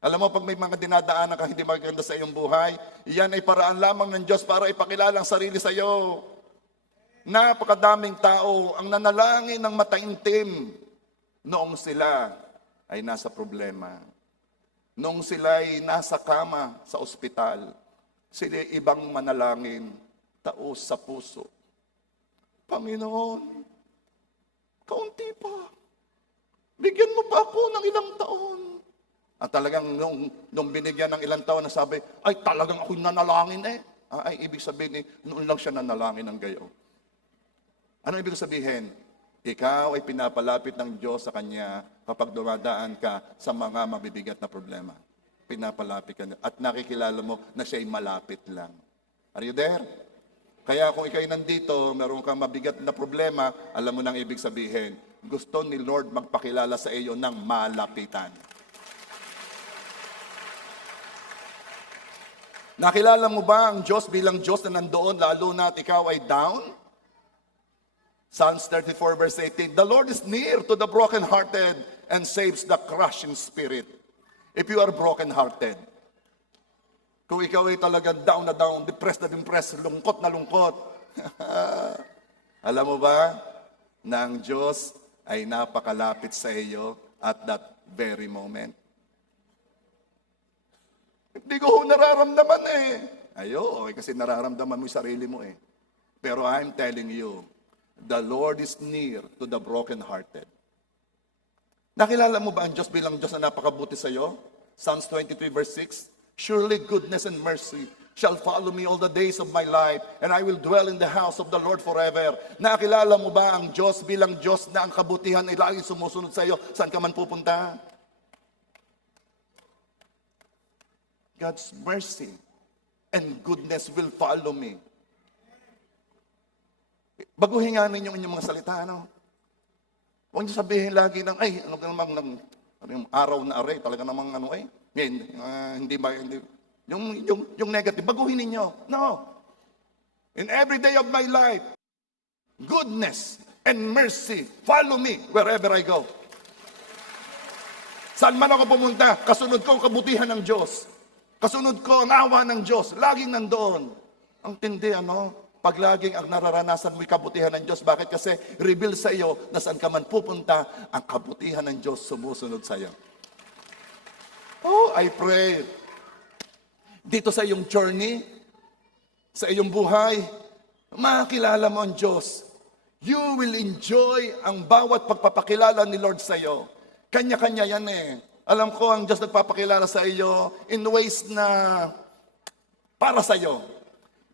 Alam mo, pag may mga dinadaanan ka hindi maganda sa iyong buhay, iyan ay paraan lamang ng Diyos para ipakilala ang sarili sa iyo. Napakadaming tao ang nanalangin ng mataimtim noong sila ay nasa problema. Noong sila ay nasa kama sa ospital. Sila ibang manalangin, taos sa puso. Panginoon, kaunti pa. Bigyan mo pa ako ng ilang taon. At talagang nung binigyan ng ilang taon na sabi, ay talagang ako'y nanalangin eh. Ay ibig sabihin noon lang siya nanalangin ng gayo. Ano ibig sabihin? Ikaw ay pinapalapit ng Diyos sa Kanya kapag dumadaan ka sa mga mabibigat na problema. Pinapalapit ka at nakikilala mo na siya'y malapit lang. Are you there? Kaya kung ikaw'y nandito, meron kang mabigat na problema, alam mo nang ibig sabihin, gusto ni Lord magpakilala sa iyo ng malapitan. Nakilala mo ba ang Diyos bilang Diyos na nandoon lalo na at ikaw ay down? Psalms 34 verse 18, the Lord is near to the brokenhearted and saves the crushed in spirit. If you are brokenhearted, kung ikaw ay talagang down na down, depressed na depressed, lungkot na lungkot, alam mo ba na ang Diyos ay napakalapit sa iyo at that very moment? Hindi ko nararamdaman eh. Okay, kasi nararamdaman mo yung sarili mo eh. Pero I'm telling you, the Lord is near to the brokenhearted. Nakilala mo ba ang Diyos bilang Diyos na napakabuti sa iyo? Psalms 23 verse 6, surely goodness and mercy shall follow me all the days of my life, and I will dwell in the house of the Lord forever. Nakilala mo ba ang Diyos bilang Diyos na ang kabutihan ay laging sumusunod sa iyo, saan ka man pupunta? God's mercy and goodness will follow me. Baguhin nga ninyo inyong mga salita, ano? Huwag niyo sabihin lagi ng, ay, ano ka namang, yung araw na aray, talaga namang ano eh. Hindi ba, hindi. Yung negative, baguhin ninyo. No. In every day of my life, goodness and mercy follow me wherever I go. Saan man ako pumunta, kasunod ko ang kabutihan ng Diyos. Kasunod ko ang awa ng Diyos. Laging nandoon. Ang tindi, ano? Pag laging ang nararanasan mo'y kabutihan ng Diyos. Bakit? Kasi reveal sa iyo na saan ka man pupunta, ang kabutihan ng Diyos sumusunod sa iyo. Oh, I pray. Dito sa iyong journey, sa iyong buhay, makakilala mo ang Diyos. You will enjoy ang bawat pagpapakilala ni Lord sa iyo. Kanya-kanya yan eh. Alam ko ang Diyos nagpapakilala sa iyo in ways na para sa iyo.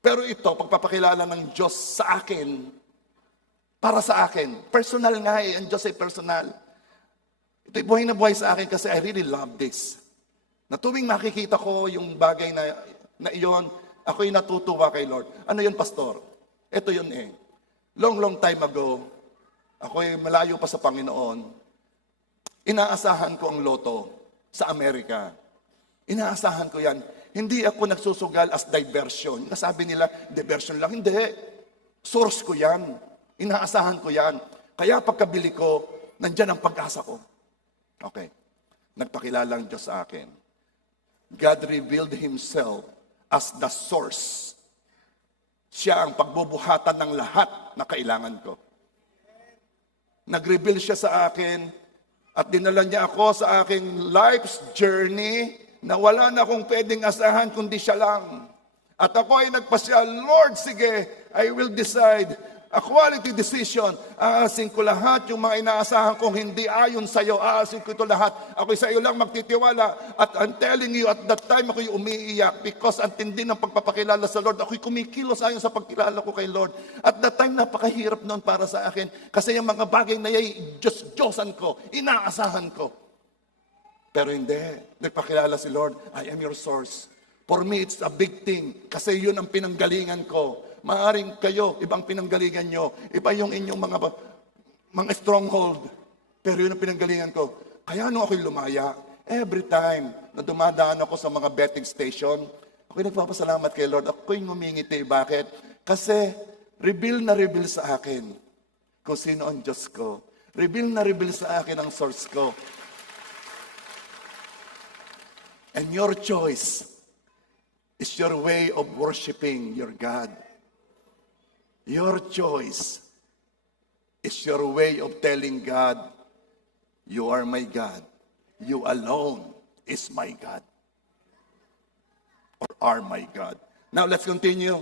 Pero ito, pagpapakilala ng Diyos sa akin, para sa akin. Personal nga eh, ang Diyos ay personal. Ito'y buhay na buhay sa akin kasi I really love this. Na tuwing makikita ko yung bagay na iyon, ako'y natutuwa kay Lord. Ano yun, Pastor? Ito yun eh. Long time ago, ako'y malayo pa sa Panginoon, inaasahan ko ang loto sa Amerika. Inaasahan ko yan. Hindi ako nagsusugal as diversion. Sabi nila, diversion lang. Hindi. Source ko yan. Inaasahan ko yan. Kaya pagkabili ko, nandyan ang pag-asa ko. Okay. Nagpakilala ang Diyos sa akin. God revealed Himself as the source. Siya ang pagbubuhatan ng lahat na kailangan ko. Nag-reveal siya sa akin at dinala niya ako sa aking life's journey na wala na akong pwedeng asahan kundi siya lang. At ako ay nagpasya, Lord, sige, I will decide. A quality decision. Aasin ko lahat yung mga inaasahan kong hindi ayon sa iyo. Aasin ko ito lahat. Ako'y sa iyo lang magtitiwala. At I'm telling you, at that time ako'y umiiyak because ang tindi ng pagpapakilala sa Lord. Ako'y kumikilos ayon sa pagkilala ko kay Lord. At that time, napakahirap noon para sa akin. Kasi yung mga bagay na yay, Diyos-Diyosan ko, inaasahan ko. Pero hindi. Nagpakilala si Lord, I am your source. For me, it's a big thing. Kasi yun ang pinanggalingan ko. Maaring kayo, ibang pinanggalingan nyo. Iba yung inyong mga stronghold. Pero yun ang pinanggalingan ko. Kaya nung ako'y lumaya, every time na dumadaan ako sa mga betting station, ako'y nagpapasalamat kay Lord. Ako'y ngumingiti. Bakit? Kasi reveal na reveal sa akin kung sino ang Diyos ko. Reveal na reveal sa akin ang source ko. And your choice is your way of worshiping your God. Your choice is your way of telling God, you are my God. You alone is my God. Or are my God. Now, let's continue.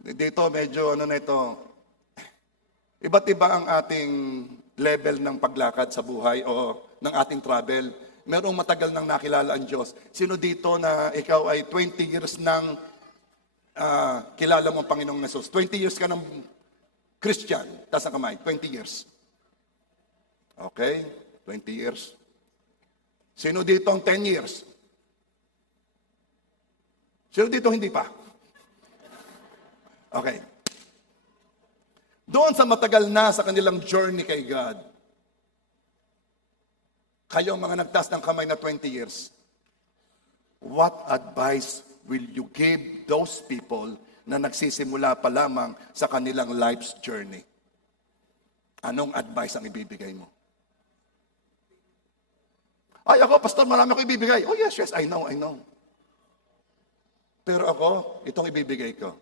Dito, medyo na ito. Iba't iba ang ating level ng paglakad sa buhay o ng ating travel. Merong matagal nang nakilala ang Diyos. Sino dito na ikaw ay 20 years nang kilala mo ang Panginoong Jesus? 20 years ka ng Christian. Taas ang kamay. 20 years. Okay? 20 years. Sino dito ang 10 years? Sino dito hindi pa? Okay. Doon sa matagal na sa kanilang journey kay God, kayo mga nagtaas ng kamay na 20 years, what advice will you give those people na nagsisimula pa lamang sa kanilang life's journey? Anong advice ang ibibigay mo? Ay, ako, pastor, marami ako ibibigay. Oh, yes, I know. Pero ako, itong ibibigay ko.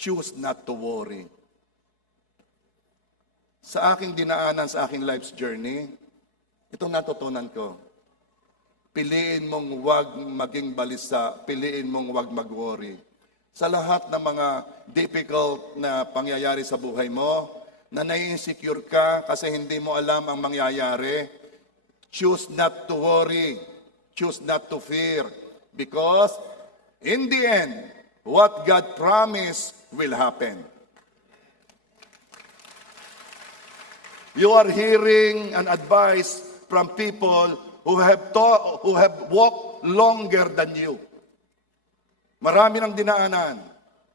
Choose not to worry. Sa aking dinaanan, sa aking life's journey, itong natutunan ko. Piliin mong wag maging balisa, piliin mong wag mag-worry. Sa lahat ng mga difficult na pangyayari sa buhay mo, na nai-insecure ka kasi hindi mo alam ang mangyayari, choose not to worry, choose not to fear, because in the end, what God promised will happen. You are hearing an advice from people who have walked longer than you. Marami ng dinaanan.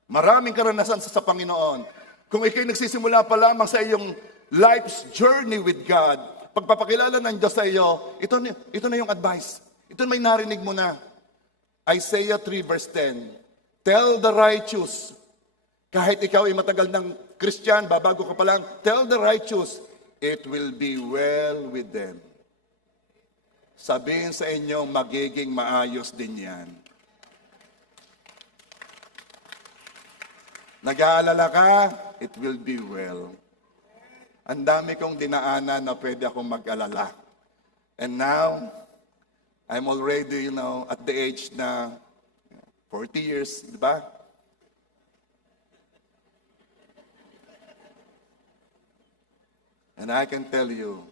Maraming karanasan sa Panginoon. Kung ikay nagsisimula pa lamang sa iyong life's journey with God, pagpapakilala ng Diyos sa iyo, ito na yung advice. Ito may narinig mo na. Isaiah 3 verse 10. Tell the righteous, kahit ikaw ay matagal ng Christian, babago ka pa lang, tell the righteous, it will be well with them. Sabihin sa inyo, magiging maayos din yan. Nag-aalala ka, it will be well. Ang dami kong dinaanan na pwede akong mag-alala. And now, I'm already, at the age na 40 years, di ba? And I can tell you,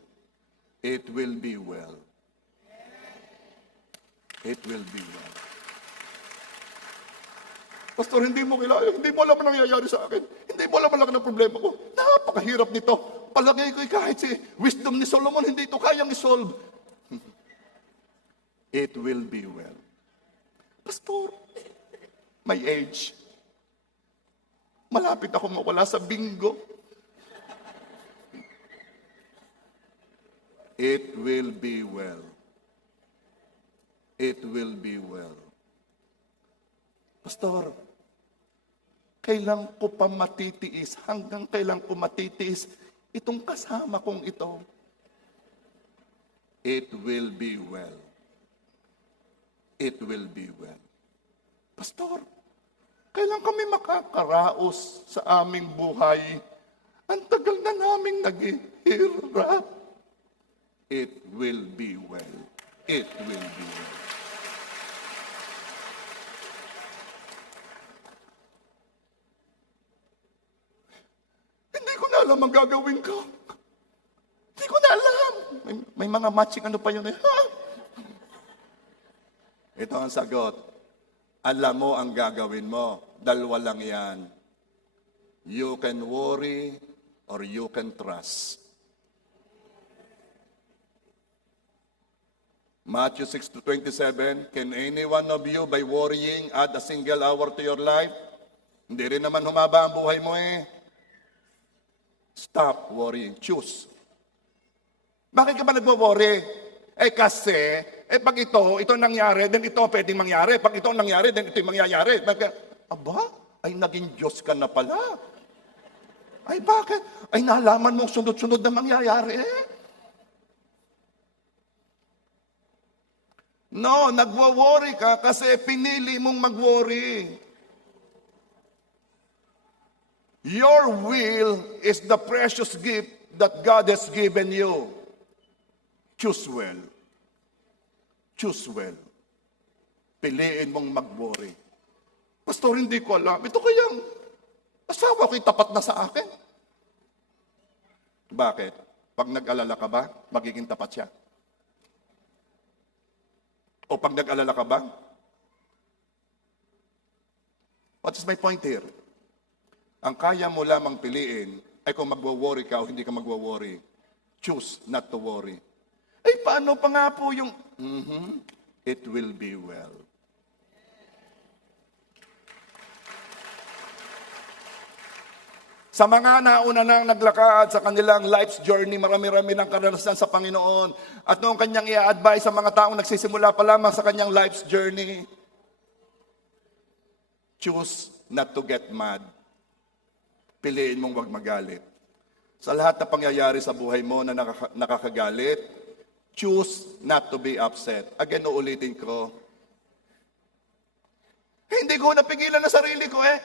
it will be well. It will be well. Pastor, hindi mo alam ang nangyayari sa akin. Hindi mo alam ang laki ng problema ko. Napakahirap nito. Palagay ko kahit si wisdom ni Solomon, hindi ito kayang isolve. It will be well. Pastor, my age. Malapit ako mawala sa bingo. It will be well. It will be well. Pastor, kailan ko pa matitiis, hanggang kailan ko matitiis itong kasama kong ito? It will be well. It will be well. Pastor, kailan kami makakaraos sa aming buhay? Ang tagal na naming naghihirap. It will be well. It will be well. Hindi ko na alam ang gagawin ko. Hindi ko na alam. May mga matching ano pa yun eh. Ha? Ito ang sagot. Alam mo ang gagawin mo. Dalawa lang yan. You can worry or you can trust. Matthew 6:27, can any one of you by worrying add a single hour to your life? Hindi rin naman humaba ang buhay mo eh. Stop worrying. Choose. Bakit ka ba nagwo-worry? Kasi, pag ito nangyari, then ito pwedeng mangyari. Pag ito nangyari, then ito yung mangyayari. Aba, ay naging Diyos ka na pala. Ay bakit? Ay nalaman mo sunod-sunod na mangyayari. No, nagwo-worry ka kasi pinili mong mag-worry. Your will is the precious gift that God has given you. Choose well. Choose well. Piliin mong mag-worry. Pastor, hindi ko alam. Ito kayang asawa ko'y tapat na sa akin. Bakit? Pag nag-alala ka ba, magiging tapat siya? O pag nag-alala ka ba? What is my point here? Ang kaya mo lamang piliin ay kung magwo-worry ka o hindi ka magwo-worry. Choose not to worry. Ay, paano pa nga po yung, it will be well. Sa mga nauna nang naglakad sa kanilang life's journey, marami-rami ng karanasan sa Panginoon. At noong kanyang i-advise sa mga taong nagsisimula pa lamang sa kanyang life's journey, choose not to get mad. Piliin mong wag magalit. Sa lahat na pangyayari sa buhay mo na nakakagalit, choose not to be upset. Again, uulitin ko. Hindi ko napigilan na sarili ko eh.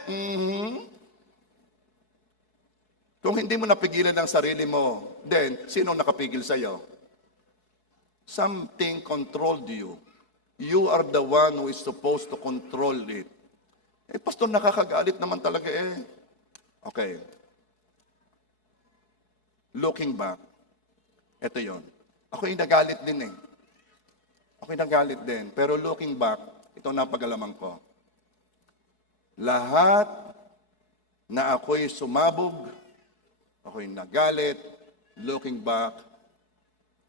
Kung hindi mo napigilan ang sarili mo, then, sino nakapigil sa'yo? Something controlled you. You are the one who is supposed to control it. Pastor, nakakagalit naman talaga eh. Okay. Looking back, eto yon. Ako'y nagalit din eh. Ako'y nagalit din. Pero looking back, ito napag-alaman ko. Lahat na ako'y sumabog, ako'y nagalit, looking back,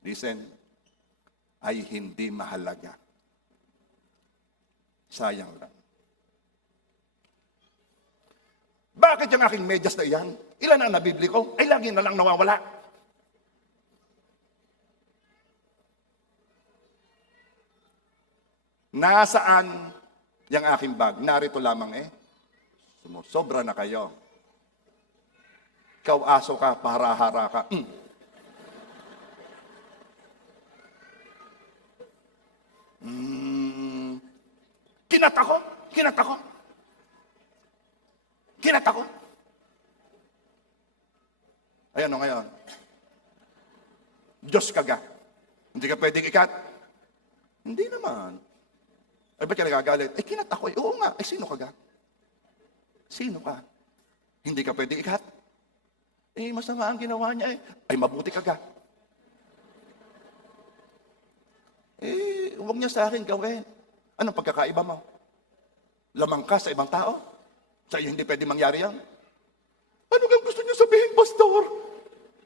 listen, ay hindi mahalaga. Sayang lang. Bakit yung aking medyas na iyan? Ilan ang nabibili ko? Ay lagi na lang nawawala. Nasaan yung aking bag? Narito lamang eh. Sumusobra na kayo. Ikaw aso ka, para-hara ka. Kinata ko. Ayan o ngayon. Diyos ka ga. Hindi ka pwedeng ikat. Hindi naman. Ay, ba't ka nagagalit? Kinata ko. Oo nga. Sino ka ga? Sino ka? Hindi ka pwedeng ikat. Masama ang ginawa niya eh. Ay, mabuti ka ga. Huwag niya sa akin gawin. Anong pagkakaiba mo? Lamang ka sa ibang tao? Sa iyo hindi pwede mangyari yan? Ano kang gusto niyo sabihin, Pastor?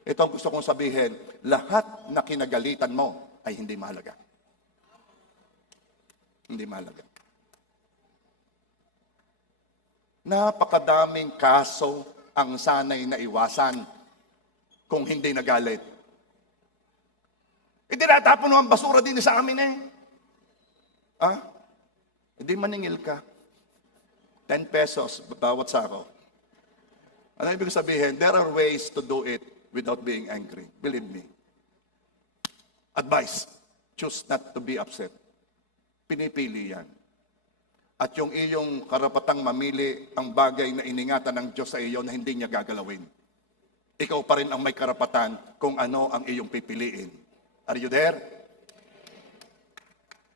Ito ang gusto kong sabihin. Lahat na kinagalitan mo ay hindi mahalaga. Hindi mahalaga. Napakadaming kaso ang sanay na iwasan kung hindi nagalit. Tinatapon mo ang basura din sa amin eh. Hindi maningil ka. 10 pesos, bawat sako. Ano ibig sabihin? There are ways to do it without being angry. Believe me. Advice, choose not to be upset. Pinipili yan. At yung iyong karapatang mamili ang bagay na iningatan ng Diyos sa iyo na hindi niya gagalawin. Ikaw pa rin ang may karapatan kung ano ang iyong pipiliin. Are you there?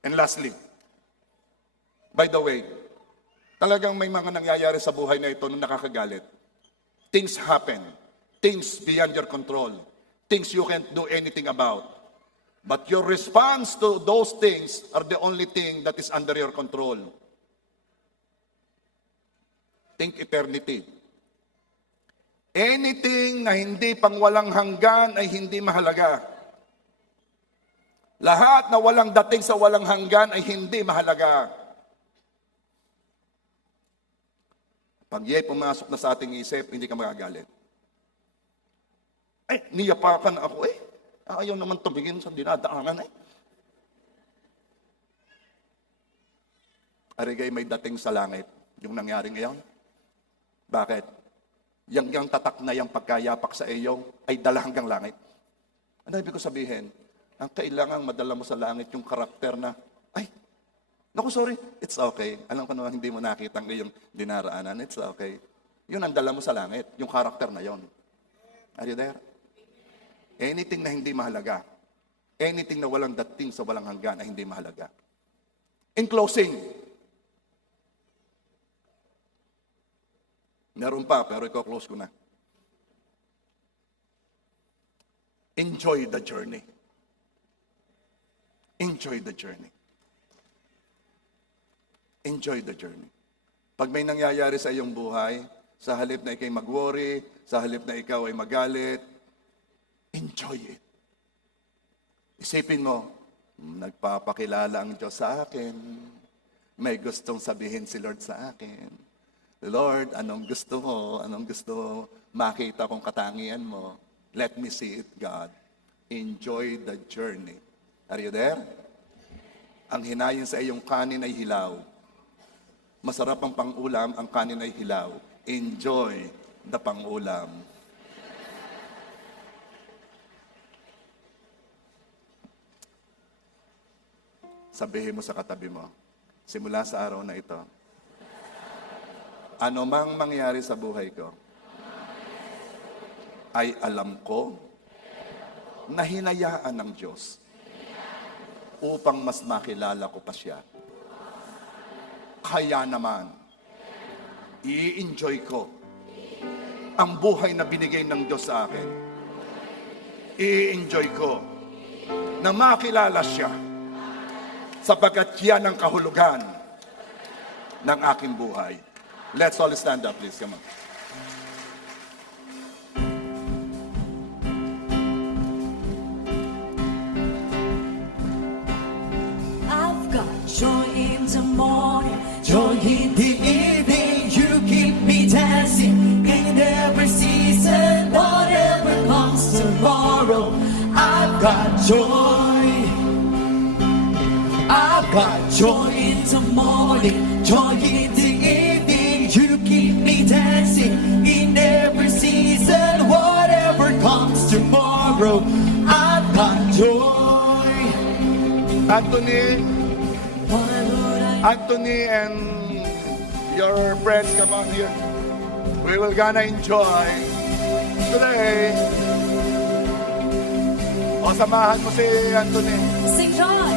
And lastly, by the way, talagang may mga nangyayari sa buhay na ito na nakakagalit. Things happen. Things beyond your control. Things you can't do anything about. But your response to those things are the only thing that is under your control. Think eternity. Anything na hindi pangwalang hanggan ay hindi mahalaga. Lahat na walang dating sa walang hanggan ay hindi mahalaga. Pag yan pumasok na sa ating isip, hindi ka magagalit. Ay, niyapakan ako eh. Ayaw naman tumingin sa dinadaanan eh. Arigay may dating sa langit, yung nangyari ngayon. Bakit? Yang tatak na yung pagkayapak sa iyo ay dala hanggang langit. Ano ibig ko sabihin? Ang kailangang madala mo sa langit yung karakter na, ay, naku sorry, it's okay. Alam ko naman hindi mo nakita ang iyong dinaraanan, it's okay. Yun ang dala mo sa langit, yung karakter na yon. Are you there? Anything na hindi mahalaga, anything na walang dating sa walang hanggan ay hindi mahalaga. In closing, meron pa, pero i-close ko na. Enjoy the journey. Enjoy the journey. Enjoy the journey. Pag may nangyayari sa iyong buhay, sa halip na ikay mag-worry, sa halip na ikaw ay magalit, enjoy it. Isipin mo, nagpapakilala ang Diyos sa akin. May gustong sabihin si Lord sa akin. Lord, anong gusto mo? Anong gusto mo makita kong katangian mo? Let me see it, God. Enjoy the journey. Are you there? Ang hinayin sa iyong kanin ay hilaw. Masarap ang pang-ulam, ang kanin ay hilaw. Enjoy the pang-ulam. Sabihin mo sa katabi mo, simula sa araw na ito, ano mang mangyari sa buhay ko, ay alam ko na hinayaan ng Diyos upang mas makilala ko pa siya. Kaya naman, i-enjoy ko ang buhay na binigay ng Diyos sa akin. I-enjoy ko na makilala siya sapagkat yan ang kahulugan ng aking buhay. Let's all stand up, please. Come on. I've got joy in the morning, joy in the evening. You keep me dancing in every season. Whatever comes tomorrow, I've got joy. I've got joy in the morning, joy in the evening. You keep me dancing in every season. Whatever comes tomorrow, I've got joy. Anthony and your friends, come on here. We will gonna enjoy today. O, samahan mo si Anthony. Sing joy.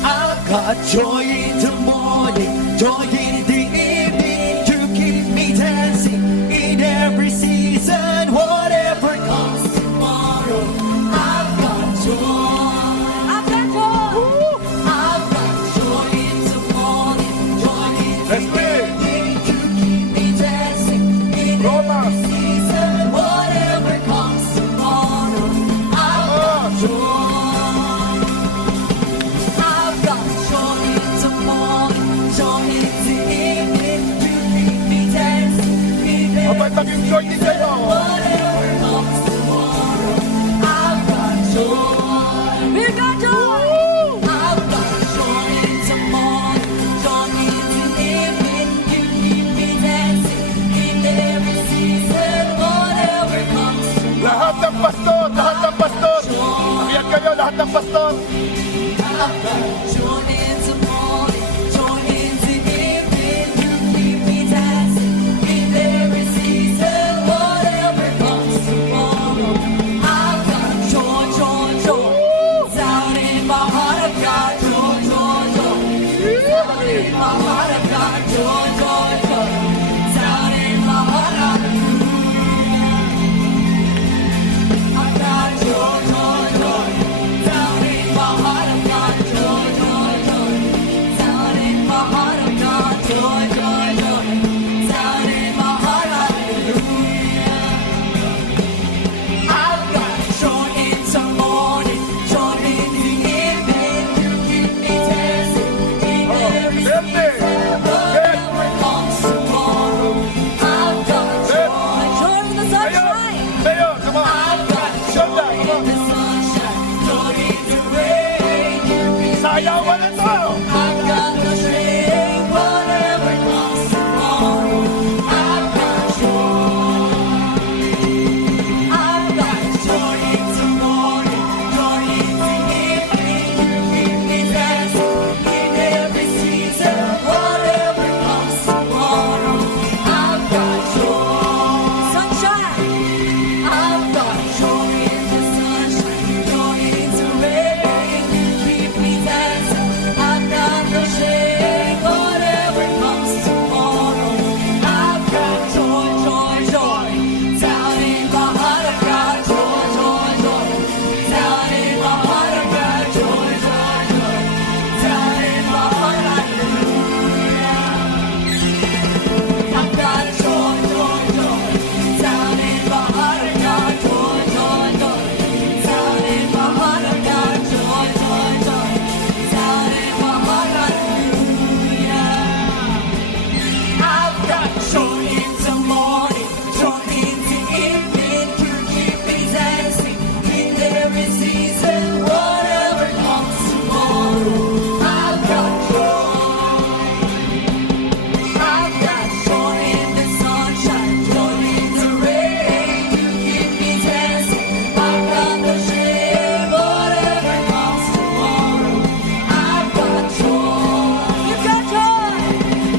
I've got joy in the morning, joy in the evening. You keep me dancing in every season. Whatever comes tomorrow, I've got joy. I've got joy. I've got joy in the morning, joy in the Let's pray. evening. You keep me dancing in Roma. every season. Whatever comes tomorrow, I've got joy. I've got joy in the morning, joy in the evening. You keep me dancing in Abay, every mag-enjoy din season. kayo. Whatever comes tomorrow, I've got joy. We've got joy. I've got joy in the morning, joy in the evening. You keep me dancing in every season. lang, Pastor. I've got joy in the morning, joy in the evening. You keep me dancing in every season, whatever comes tomorrow. I've got joy, joy, joy. Down in my heart, I've got joy, joy, joy. Down in my heart, I've got joy, joy, joy. Down in my heart, I've got joy, joy, joy. Down in my heart, I've got joy, joy, joy. Down in my heart, I've got joy, joy, joy. Down in my heart, hallelujah. I've got joy in the morning, joy in the evening. You keep me dancing in every season, whatever comes tomorrow. I've got joy, joy in the sunshine. Mayor, come on. I've got joy in the sunshine, joy in the rain. You keep me Sayawan na to. I've got the shame, whatever comes tomorrow. I've got joy. I've got joy in the morning, joy in the evening. You keep me dancing in every season, whatever comes tomorrow. I've got joy. Sunshine. I've got joy in the sunshine, joy in the rain. You keep me dancing. I've got no shame, whatever comes tomorrow. I've got joy, joy, joy. Down in my heart, I've got joy, joy, joy. Down in my heart, I've got joy, joy, joy. Down in my heart, hallelujah. I've got joy, joy, joy. Down in my heart, I've got joy, joy, joy. Down in my heart, I've got joy, joy, joy. Down in my heart, hallelujah. I've got joy in the morning, joy in the evening. You keep me dancing in every season, whatever comes tomorrow. I've got joy. I've got joy in the sunshine, joy in the rain. You keep me dancing. I've got no shame, whatever comes tomorrow. I've got joy. You got joy.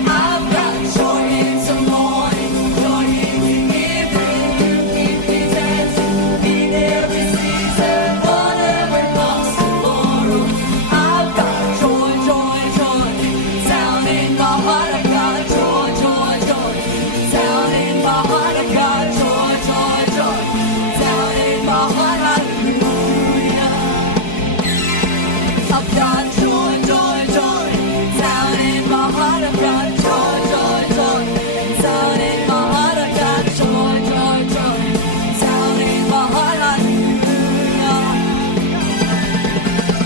I've got joy in the morning, joy in the evening. You keep me dancing in every season, whatever comes tomorrow. I've got joy, joy, joy. Down in my heart, I've got joy, joy, joy. Down in my heart, I've got joy, joy, joy. Down in my heart, hallelujah. I've got joy, joy, joy. Down in my heart, I've got joy, joy, joy. Down in my heart, I've got joy, joy, joy. Down in my heart, hallelujah.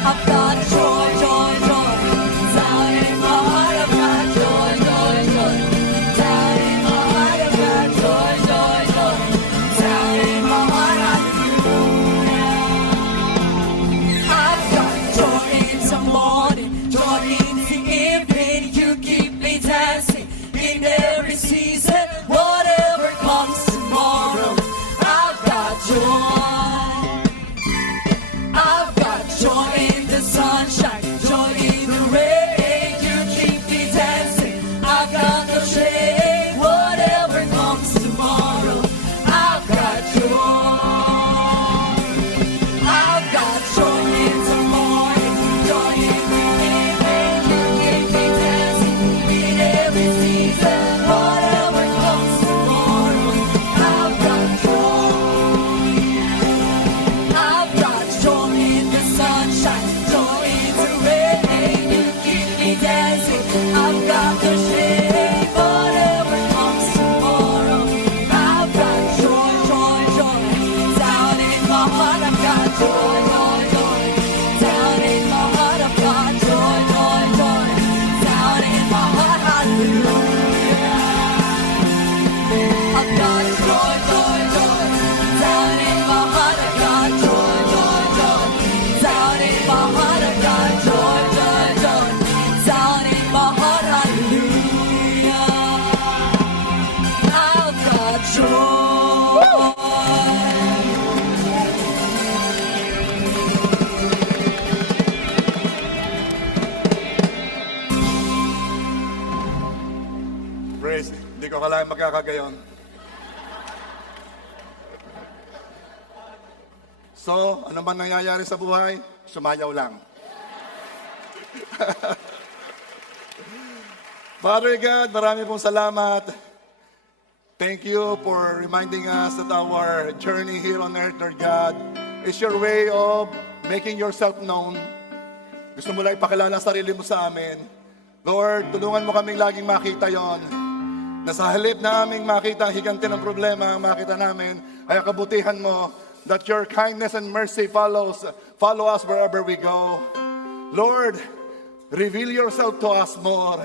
I've got joy, joy, joy. Down in my heart, I've got joy, joy, joy. Down in my heart, I've got joy, joy, joy. Down in my heart, hallelujah. I've got joy in the morning, joy in the evening. You keep me dancing in every season, whatever comes tomorrow. I've got joy. I've got joy in the sunshine, joy in the rain. You keep me dancing. I've got no shame, whatever comes tomorrow. I've got joy. I've got joy in the morning, joy in the evening. You keep me dancing in every season, whatever comes tomorrow. I've got joy. I've got joy in the sunshine, joy in the rain. You keep me dancing. I've got the shame, whatever comes tomorrow. I've got joy, joy, joy. Down in my heart, I've got joy, joy, joy. Down in my heart, I've got joy. ko akalain magkakagayon. So, ano man nangyayari sa buhay? Sumayaw lang. Father God, marami pong salamat. Thank you for reminding us that our journey here on earth, Lord God, is your way of making yourself known. Gusto mo lang ipakilala ang sarili mo sa amin. Lord, tulungan mo kaming laging makita yon. Na sa halip na aming makita ang higante ng problema, ang makita namin ay ang kabutihan mo, that your kindness and mercy follow us wherever we go. Lord, reveal yourself to us more.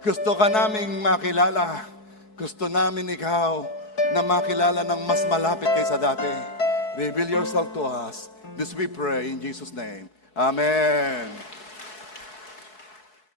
Gusto ka naming makilala. Gusto namin ikaw na makilala ng mas malapit kaysa dati. Reveal yourself to us. This we pray in Jesus' name. Amen.